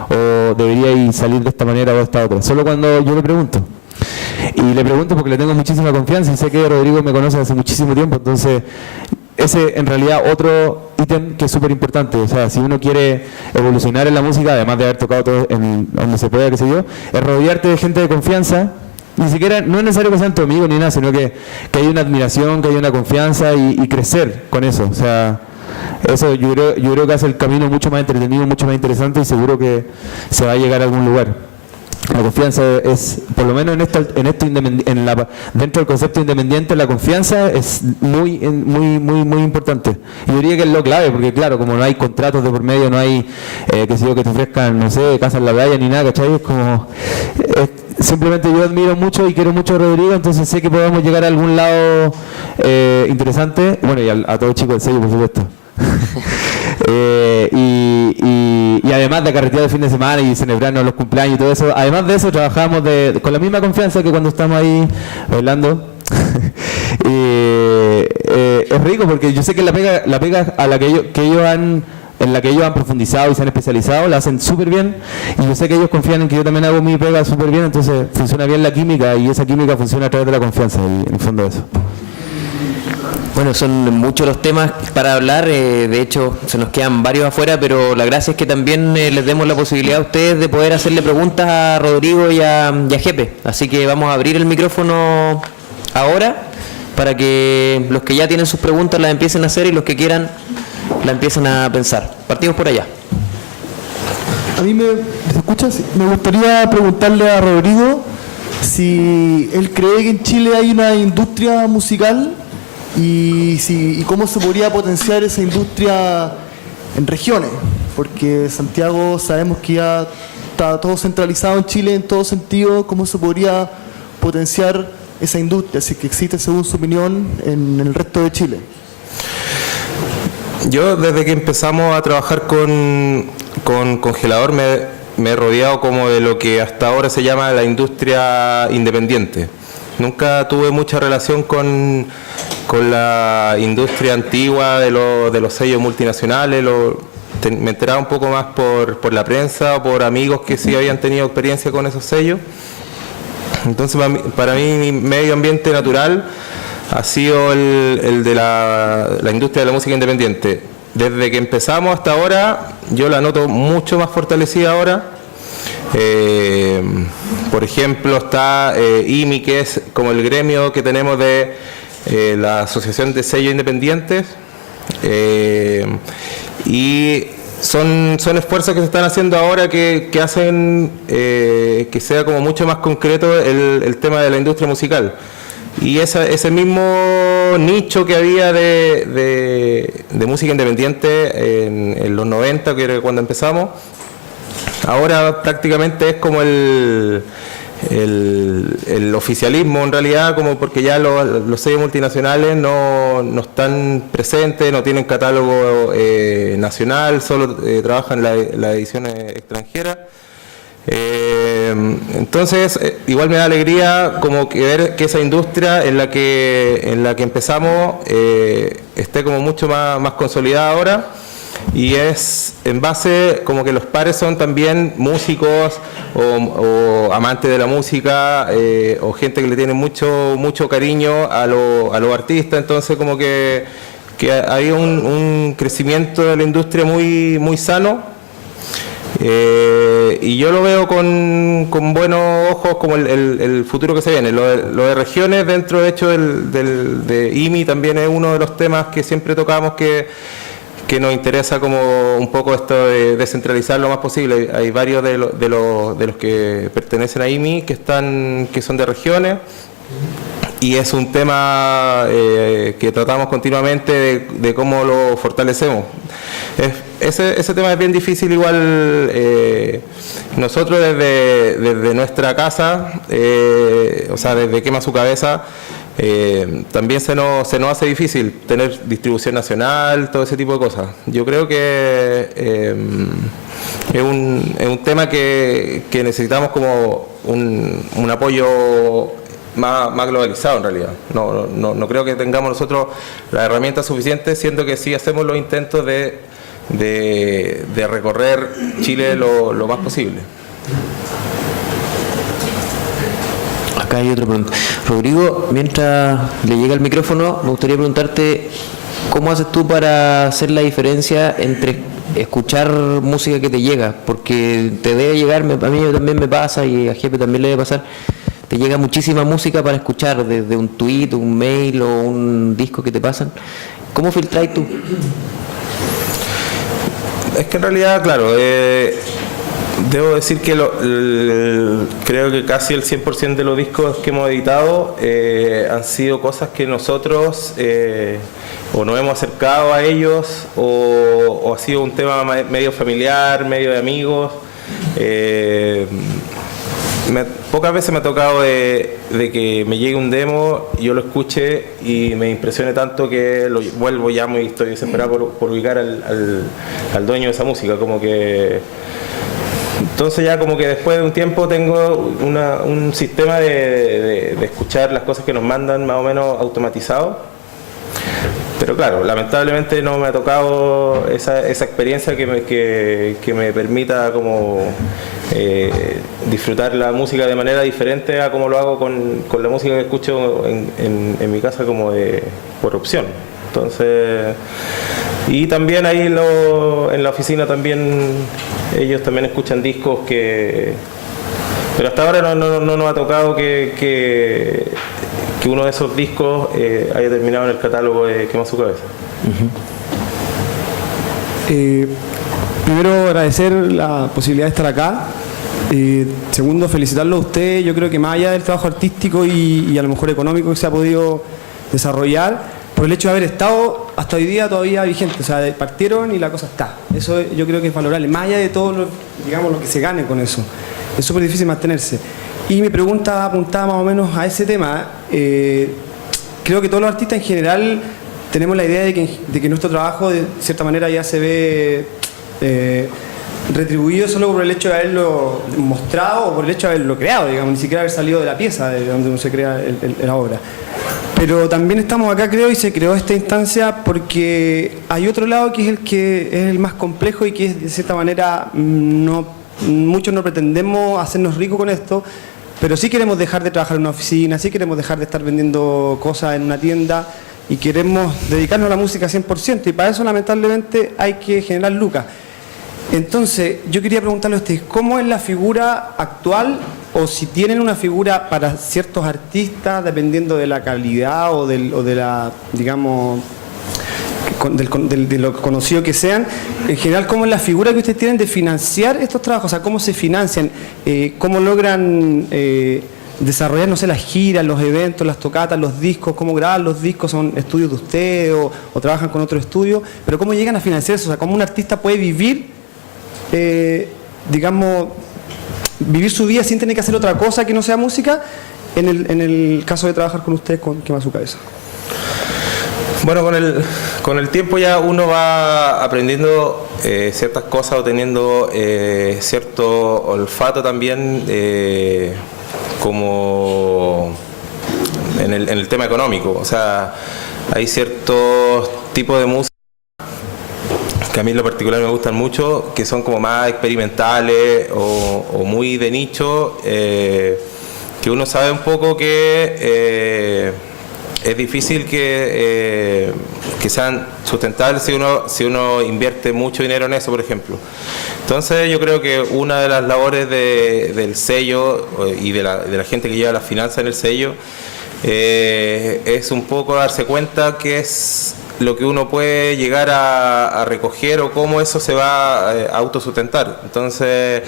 o debería salir de esta manera o de esta otra, solo cuando yo le pregunto. Y le pregunto porque le tengo muchísima confianza y sé que Rodrigo me conoce hace muchísimo tiempo, entonces ese en realidad otro ítem que es súper importante, o sea, si uno quiere evolucionar en la música, además de haber tocado todo en donde se pueda, qué sé yo, es rodearte de gente de confianza. Ni siquiera, no es necesario que sean tu amigo ni nada, sino que haya una admiración, que haya una confianza y crecer con eso, o sea, eso yo creo que hace el camino mucho más entretenido, mucho más interesante, y seguro que se va a llegar a algún lugar. La confianza es, por lo menos dentro del concepto independiente, la confianza es muy importante. Yo diría que es lo clave, porque claro, como no hay contratos de por medio, no hay, qué sé yo, que te ofrezcan, no sé, casa en la playa ni nada, ¿cachai? Es como, simplemente yo admiro mucho y quiero mucho a Rodrigo, entonces sé que podemos llegar a algún lado interesante, bueno, y a todos los chicos del sello, por supuesto. Y además de carretear el fin de semana y celebrarnos los cumpleaños y todo eso, además de eso trabajamos con la misma confianza que cuando estamos ahí bailando. Es rico porque yo sé que la pega a la que ellos han, en la que ellos han profundizado y se han especializado, la hacen súper bien, y yo sé que ellos confían en que yo también hago mi pega súper bien, entonces funciona bien la química, y esa química funciona a través de la confianza, y en el fondo eso. Bueno, son muchos los temas para hablar, de hecho se nos quedan varios afuera, pero la gracia es que también les demos la posibilidad a ustedes de poder hacerle preguntas a Rodrigo y a Jepe, así que vamos a abrir el micrófono ahora para que los que ya tienen sus preguntas las empiecen a hacer y los que quieran la empiecen a pensar. Partimos por allá. A mí ¿me escuchas? Me gustaría preguntarle a Rodrigo si él cree que en Chile hay una industria musical y cómo se podría potenciar esa industria en regiones, porque Santiago sabemos que ya está todo centralizado en Chile en todo sentido. ¿Cómo se podría potenciar esa industria, si que existe, según su opinión, en el resto de Chile? Yo desde que empezamos a trabajar con Congelador me he rodeado como de lo que hasta ahora se llama la industria independiente. Nunca tuve mucha relación con la industria antigua de los sellos multinacionales. Me enteraba un poco más por la prensa o por amigos que sí habían tenido experiencia con esos sellos. Entonces para mí mi medio ambiente natural ha sido el de la industria de la música independiente. Desde que empezamos hasta ahora, yo la noto mucho más fortalecida ahora. Por ejemplo, está IMI, que es como el gremio que tenemos de la Asociación de Sellos Independientes, y son esfuerzos que se están haciendo ahora que hacen que sea como mucho más concreto el tema de la industria musical. Y ese mismo nicho que había de música independiente en los 90, que era cuando empezamos, ahora prácticamente es como el el oficialismo en realidad, como porque ya los sellos multinacionales no están presentes, no tienen catálogo nacional, solo trabajan las ediciones extranjeras. Entonces igual me da alegría como que ver que esa industria en la que empezamos esté como mucho más consolidada ahora, y es en base como que los pares son también músicos o amantes de la música, o gente que le tiene mucho cariño a los artistas. Entonces como que hay un crecimiento de la industria muy sano. Y yo lo veo con buenos ojos como el futuro que se viene. Lo de regiones dentro, de hecho, de IMI también es uno de los temas que siempre tocamos, que nos interesa como un poco esto de descentralizar lo más posible. Hay varios de los que pertenecen a IMI que son de regiones, y es un tema que tratamos continuamente de cómo lo fortalecemos. Ese tema es bien difícil igual. Nosotros desde nuestra casa, o sea, desde Quema Su Cabeza, también se nos hace difícil tener distribución nacional, todo ese tipo de cosas. Yo creo que es un tema que necesitamos como un apoyo más globalizado en realidad. No creo que tengamos nosotros las herramientas suficientes, siendo que sí hacemos los intentos de recorrer Chile lo más posible. Acá hay otra pregunta. Rodrigo, mientras le llega el micrófono, me gustaría preguntarte cómo haces tú para hacer la diferencia entre escuchar música que te llega, porque te debe llegar, a mí también me pasa y a Jefe también le debe pasar, te llega muchísima música para escuchar, desde un tweet, un mail o un disco que te pasan. ¿Cómo filtráis tú? Es que en realidad, claro, debo decir que creo que casi el 100% de los discos que hemos editado han sido cosas que nosotros o nos hemos acercado a ellos, o ha sido un tema medio familiar, medio de amigos. Pocas veces me ha tocado de que me llegue un demo, yo lo escuche y me impresione tanto que lo vuelvo, llamo y estoy desesperado por ubicar al dueño de esa música. Como que entonces ya como que después de un tiempo tengo un sistema de escuchar las cosas que nos mandan más o menos automatizado. Pero claro, lamentablemente no me ha tocado esa experiencia que me permita como disfrutar la música de manera diferente a como lo hago con la música que escucho en mi casa como por opción. Entonces, y también ahí en la oficina también ellos también escuchan discos pero hasta ahora no nos ha tocado que uno de esos discos haya terminado en el catálogo de Quema Su Cabeza. Primero, agradecer la posibilidad de estar acá. Segundo, felicitarlo a usted. Yo creo que más allá del trabajo artístico y a lo mejor económico que se ha podido desarrollar, por el hecho de haber estado hasta hoy día todavía vigente. O sea, partieron y la cosa está. Eso yo creo que es valorable. Más allá de todo lo que se gane con eso. Es súper difícil mantenerse. Y mi pregunta apuntaba más o menos a ese tema. Creo que todos los artistas en general tenemos la idea de que nuestro trabajo de cierta manera ya se ve retribuido solo por el hecho de haberlo mostrado o por el hecho de haberlo creado, digamos, ni siquiera haber salido de la pieza de donde uno se crea la obra. Pero también estamos acá, creo, y se creó esta instancia porque hay otro lado que es el más complejo y que es, de cierta manera muchos no pretendemos hacernos ricos con esto, pero sí queremos dejar de trabajar en una oficina, sí queremos dejar de estar vendiendo cosas en una tienda y queremos dedicarnos a la música 100%, y para eso lamentablemente hay que generar lucas. Entonces, yo quería preguntarle a ustedes, ¿cómo es la figura actual, o si tienen una figura para ciertos artistas, dependiendo de la calidad o de la, digamos, de lo conocido que sean, en general, cómo es la figura que ustedes tienen de financiar estos trabajos? O sea, cómo se financian, cómo logran desarrollar, no sé, las giras, los eventos, las tocatas, los discos, cómo graban los discos, son estudios de ustedes o trabajan con otro estudio, pero cómo llegan a financiar eso, o sea, cómo un artista puede vivir, digamos, vivir su vida sin tener que hacer otra cosa que no sea música, en el caso de trabajar con ustedes, con Quema Su Cabeza? Bueno, con el tiempo ya uno va aprendiendo ciertas cosas o teniendo cierto olfato también, como en el tema económico. O sea, hay ciertos tipos de música que a mí en lo particular me gustan mucho, que son como más experimentales o muy de nicho, que uno sabe un poco que es difícil que sean sustentables si uno invierte mucho dinero en eso, por ejemplo. Entonces yo creo que una de las labores del sello y de la gente que lleva las finanzas en el sello es un poco darse cuenta que es lo que uno puede llegar a recoger o cómo eso se va a autosustentar. Entonces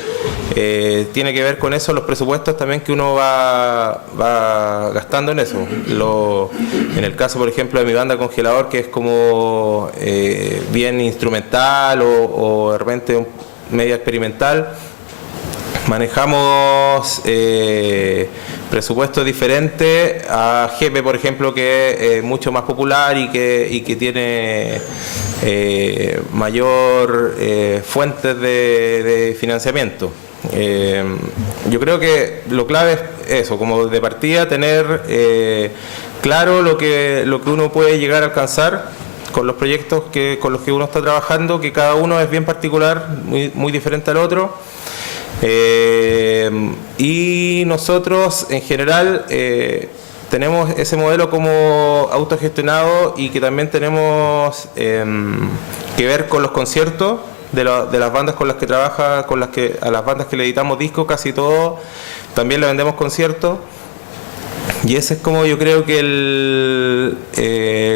tiene que ver con eso los presupuestos también que uno va gastando en eso. En el caso, por ejemplo, de mi banda Congelador, que es como bien instrumental o de repente media experimental, manejamos presupuestos diferentes a Jepe, por ejemplo, que es mucho más popular y que tiene mayor fuentes de financiamiento. Yo creo que lo clave es eso, como de partida tener claro lo que uno puede llegar a alcanzar con los proyectos con los que uno está trabajando, que cada uno es bien particular, muy diferente al otro. Y nosotros en general tenemos ese modelo como autogestionado y que también tenemos que ver con los conciertos de las bandas con las que trabaja, a las bandas que le editamos discos, casi todo también le vendemos conciertos. Y ese es como yo creo que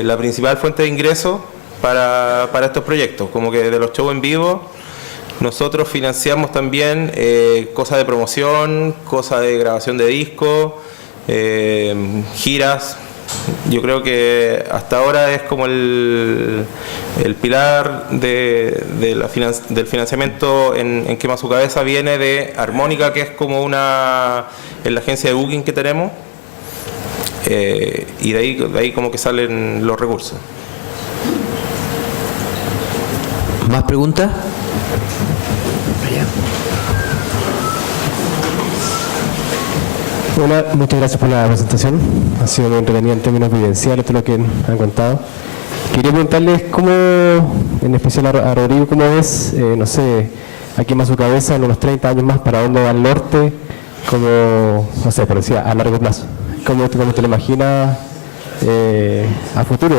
la principal fuente de ingreso para estos proyectos, como que de los shows en vivo. Nosotros financiamos también cosas de promoción, cosas de grabación de discos, giras. Yo creo que hasta ahora es como el pilar del financiamiento en Quema Su Cabeza viene de Armónica, que es como en la agencia de booking que tenemos, y de ahí como que salen los recursos. ¿Más preguntas? Hola, muchas gracias por la presentación. Ha sido muy entretenida en términos vivenciales todo lo que han contado. Quería preguntarles cómo, en especial a Rodrigo, cómo ves, no sé, a Quema Su Cabeza en unos 30 años más, para dónde va el norte, como, no sé, por decir, a largo plazo. ¿Cómo te lo imaginas a futuro?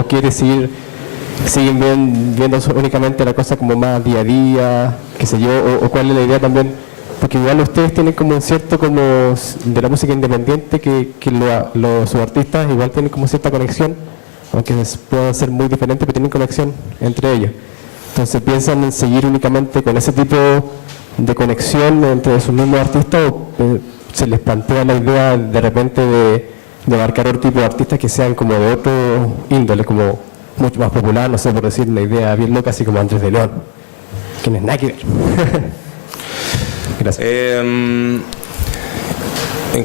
¿O quieres siguen viendo únicamente la cosa como más día a día, qué sé yo? ¿O cuál es la idea también? Porque igual ustedes tienen como un cierto como de la música independiente que los artistas igual tienen como cierta conexión, aunque puedan ser muy diferentes, pero tienen conexión entre ellos. Entonces, ¿piensan en seguir únicamente con ese tipo de conexión entre sus mismos artistas o se les plantea la idea de repente de abarcar otro tipo de artistas que sean como de otro índole, como mucho más popular, no sé, por decir una idea bien loca, así como Andrés de León, que no es nada que ver? Gracias. En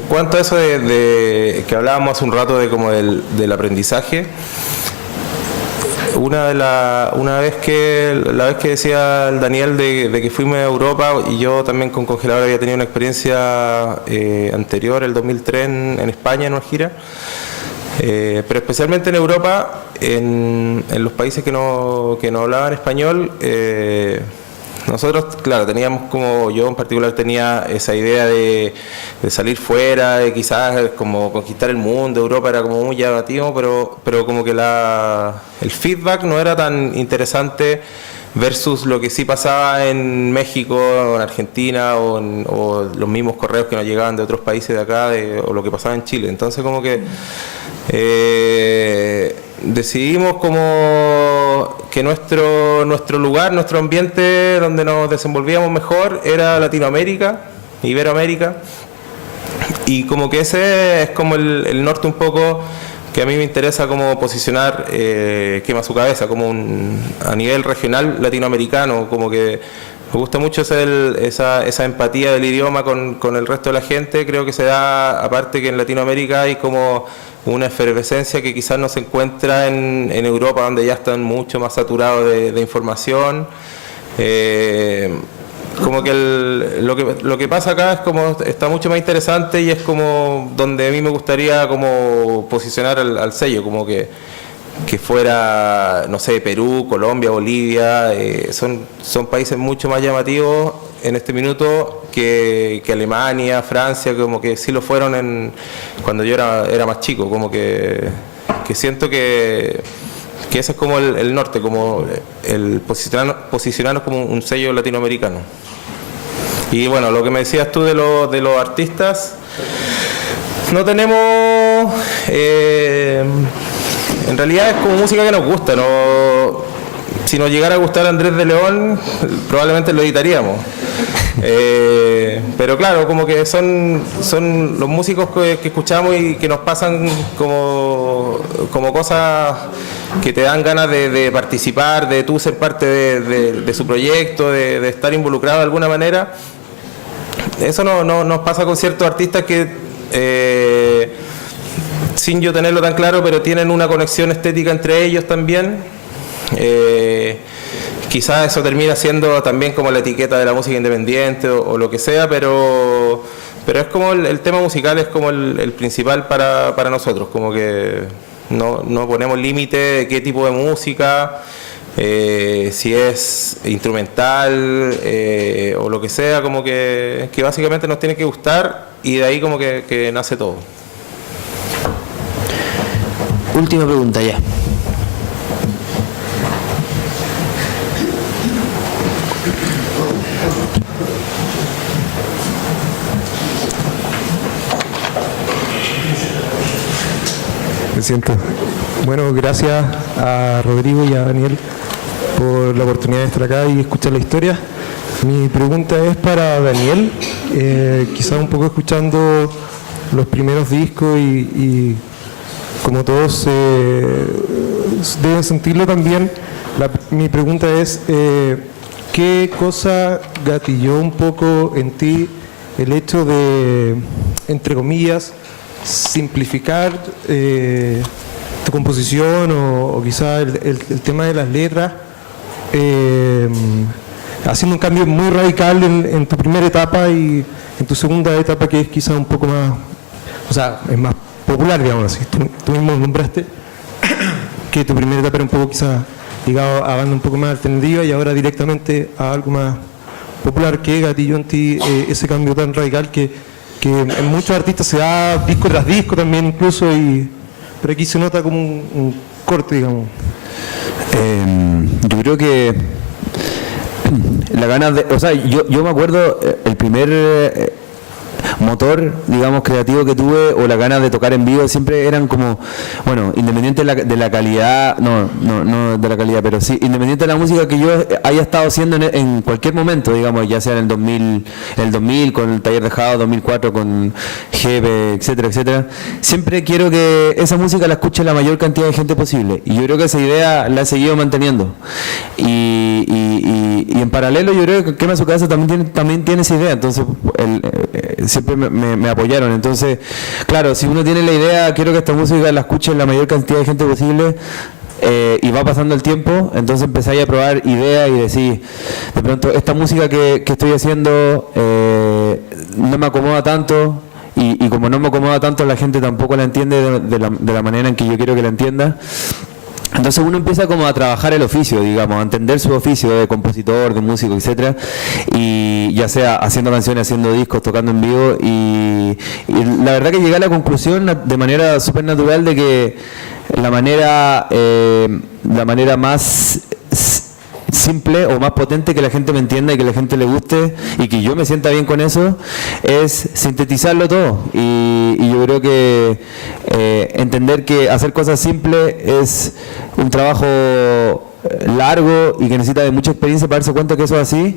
cuanto a eso de que hablábamos hace un rato de como del aprendizaje, la vez que decía el Daniel de que fuimos a Europa, y yo también con Congelador había tenido una experiencia anterior, el 2003 en España, en una gira, pero especialmente en Europa, en los países que no hablaban español. Nosotros, claro, teníamos como, yo en particular tenía esa idea de salir fuera, de quizás como conquistar el mundo. Europa era como muy llamativo, pero como que el feedback no era tan interesante versus lo que sí pasaba en México o en Argentina o los mismos correos que nos llegaban de otros países de acá o lo que pasaba en Chile. Entonces como que decidimos como que nuestro lugar, nuestro ambiente donde nos desenvolvíamos mejor era Latinoamérica, Iberoamérica, y como que ese es como el norte un poco que a mí me interesa como posicionar Quema Su Cabeza como a nivel regional latinoamericano, como que Me gusta mucho esa empatía del idioma con el resto de la gente. Creo que se da, aparte que en Latinoamérica hay como una efervescencia que quizás no se encuentra en Europa, donde ya están mucho más saturados de información. Como que lo que pasa acá es como está mucho más interesante y es como donde a mí me gustaría como posicionar al sello, como que fuera, no sé, Perú, Colombia, Bolivia, son países mucho más llamativos en este minuto que Alemania, Francia, como que sí lo fueron cuando yo era más chico, como que siento que ese es como el norte, como el posicionarnos como un sello latinoamericano. Y bueno, lo que me decías tú de los artistas, no tenemos... en realidad es como música que nos gusta, ¿no? Si nos llegara a gustar Andrés de León, probablemente lo editaríamos. Pero claro, como que son los músicos que escuchamos y que nos pasan como cosas que te dan ganas de participar, de tú ser parte de su proyecto, de estar involucrado de alguna manera. Eso no nos pasa con ciertos artistas que... sin yo tenerlo tan claro, pero tienen una conexión estética entre ellos también. Quizás eso termina siendo también como la etiqueta de la música independiente o lo que sea, pero es como el tema musical es como el principal para nosotros, como que no ponemos límite de qué tipo de música, si es instrumental o lo que sea, como que básicamente nos tiene que gustar y de ahí como que nace todo. Última pregunta ya. Me siento. Bueno, gracias a Rodrigo y a Daniel por la oportunidad de estar acá y escuchar la historia. Mi pregunta es para Daniel, quizás un poco escuchando los primeros discos y como todos deben sentirlo también, mi pregunta es, ¿qué cosa gatilló un poco en ti el hecho de, entre comillas, simplificar tu composición o quizá el tema de las letras, haciendo un cambio muy radical en tu primera etapa y en tu segunda etapa, que es quizá un poco más, o sea, es más popular, digamos así? Tú mismo nombraste que tu primera etapa era un poco quizá ligado a banda un poco más alternativa y ahora directamente a algo más popular. ¿Qué gatilló en ti ese cambio tan radical que en muchos artistas se da disco tras disco también incluso, pero aquí se nota como un corte, digamos? Yo creo que la ganas de, o sea, yo me acuerdo el primer motor, digamos, creativo que tuve, o las ganas de tocar en vivo, siempre eran como, bueno, independiente de la calidad, no de la calidad, pero sí, independiente de la música que yo haya estado haciendo en cualquier momento, digamos, ya sea en el 2000 con el Taller de Jao, 2004 con Jepe, etcétera, etcétera, siempre quiero que esa música la escuche la mayor cantidad de gente posible, y yo creo que esa idea la he seguido manteniendo, y en paralelo yo creo que Quema Su Cabeza también tiene esa idea, entonces siempre me apoyaron. Entonces, claro, si uno tiene la idea, quiero que esta música la escuche la mayor cantidad de gente posible, y va pasando el tiempo, entonces empezáis a probar ideas y decir, de pronto, esta música que estoy haciendo no me acomoda tanto, y como no me acomoda tanto, la gente tampoco la entiende de la manera en que yo quiero que la entienda. Entonces uno empieza como a trabajar el oficio, digamos, a entender su oficio de compositor, de músico, etcétera, y ya sea haciendo canciones, haciendo discos, tocando en vivo, y la verdad que llegué a la conclusión de manera súper natural de que la manera más simple o más potente que la gente me entienda y que la gente le guste y que yo me sienta bien con eso es sintetizarlo todo, y yo creo que entender que hacer cosas simples es un trabajo largo y que necesita de mucha experiencia para darse cuenta que eso es así,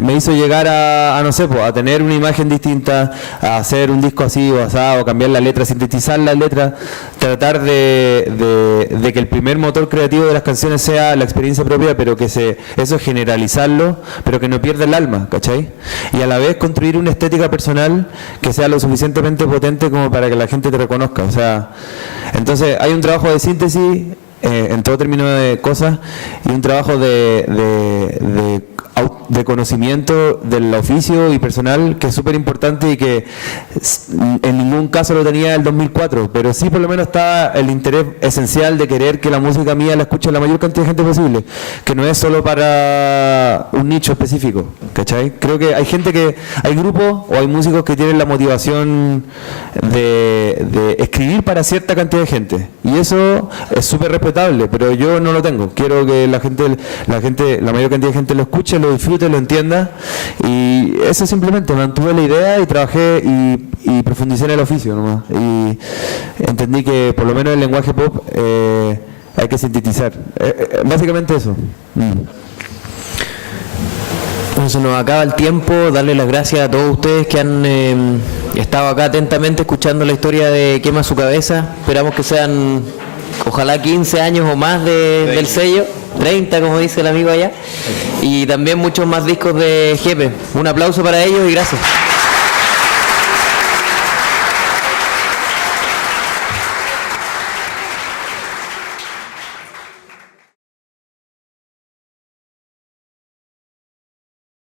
me hizo llegar a no sé, pues, a tener una imagen distinta, a hacer un disco así o asado, cambiar la letra, sintetizar la letra, tratar de que el primer motor creativo de las canciones sea la experiencia propia, pero que eso es generalizarlo, pero que no pierda el alma, ¿cachai? Y a la vez construir una estética personal que sea lo suficientemente potente como para que la gente te reconozca. O sea, entonces hay un trabajo de síntesis en todo término de cosas y un trabajo de conocimiento del oficio y personal que es súper importante y que en ningún caso lo tenía en el 2004, pero sí por lo menos está el interés esencial de querer que la música mía la escuche la mayor cantidad de gente posible, que no es solo para un nicho específico, ¿cachai? Creo que hay grupos o hay músicos que tienen la motivación de escribir para cierta cantidad de gente y eso es súper respetable, pero yo no lo tengo. Quiero que la mayor cantidad de gente lo escuche, lo disfrute, lo entienda y eso simplemente mantuve la idea y trabajé y profundicé en el oficio nomás y entendí que por lo menos el lenguaje pop hay que sintetizar, básicamente eso. Se nos acaba el tiempo, darle las gracias a todos ustedes que han estado acá atentamente escuchando la historia de Quema Su Cabeza. Esperamos que sean ojalá 15 años o más del sello, 30 como dice el amigo allá, y también muchos más discos de Jepe. Un aplauso para ellos y gracias.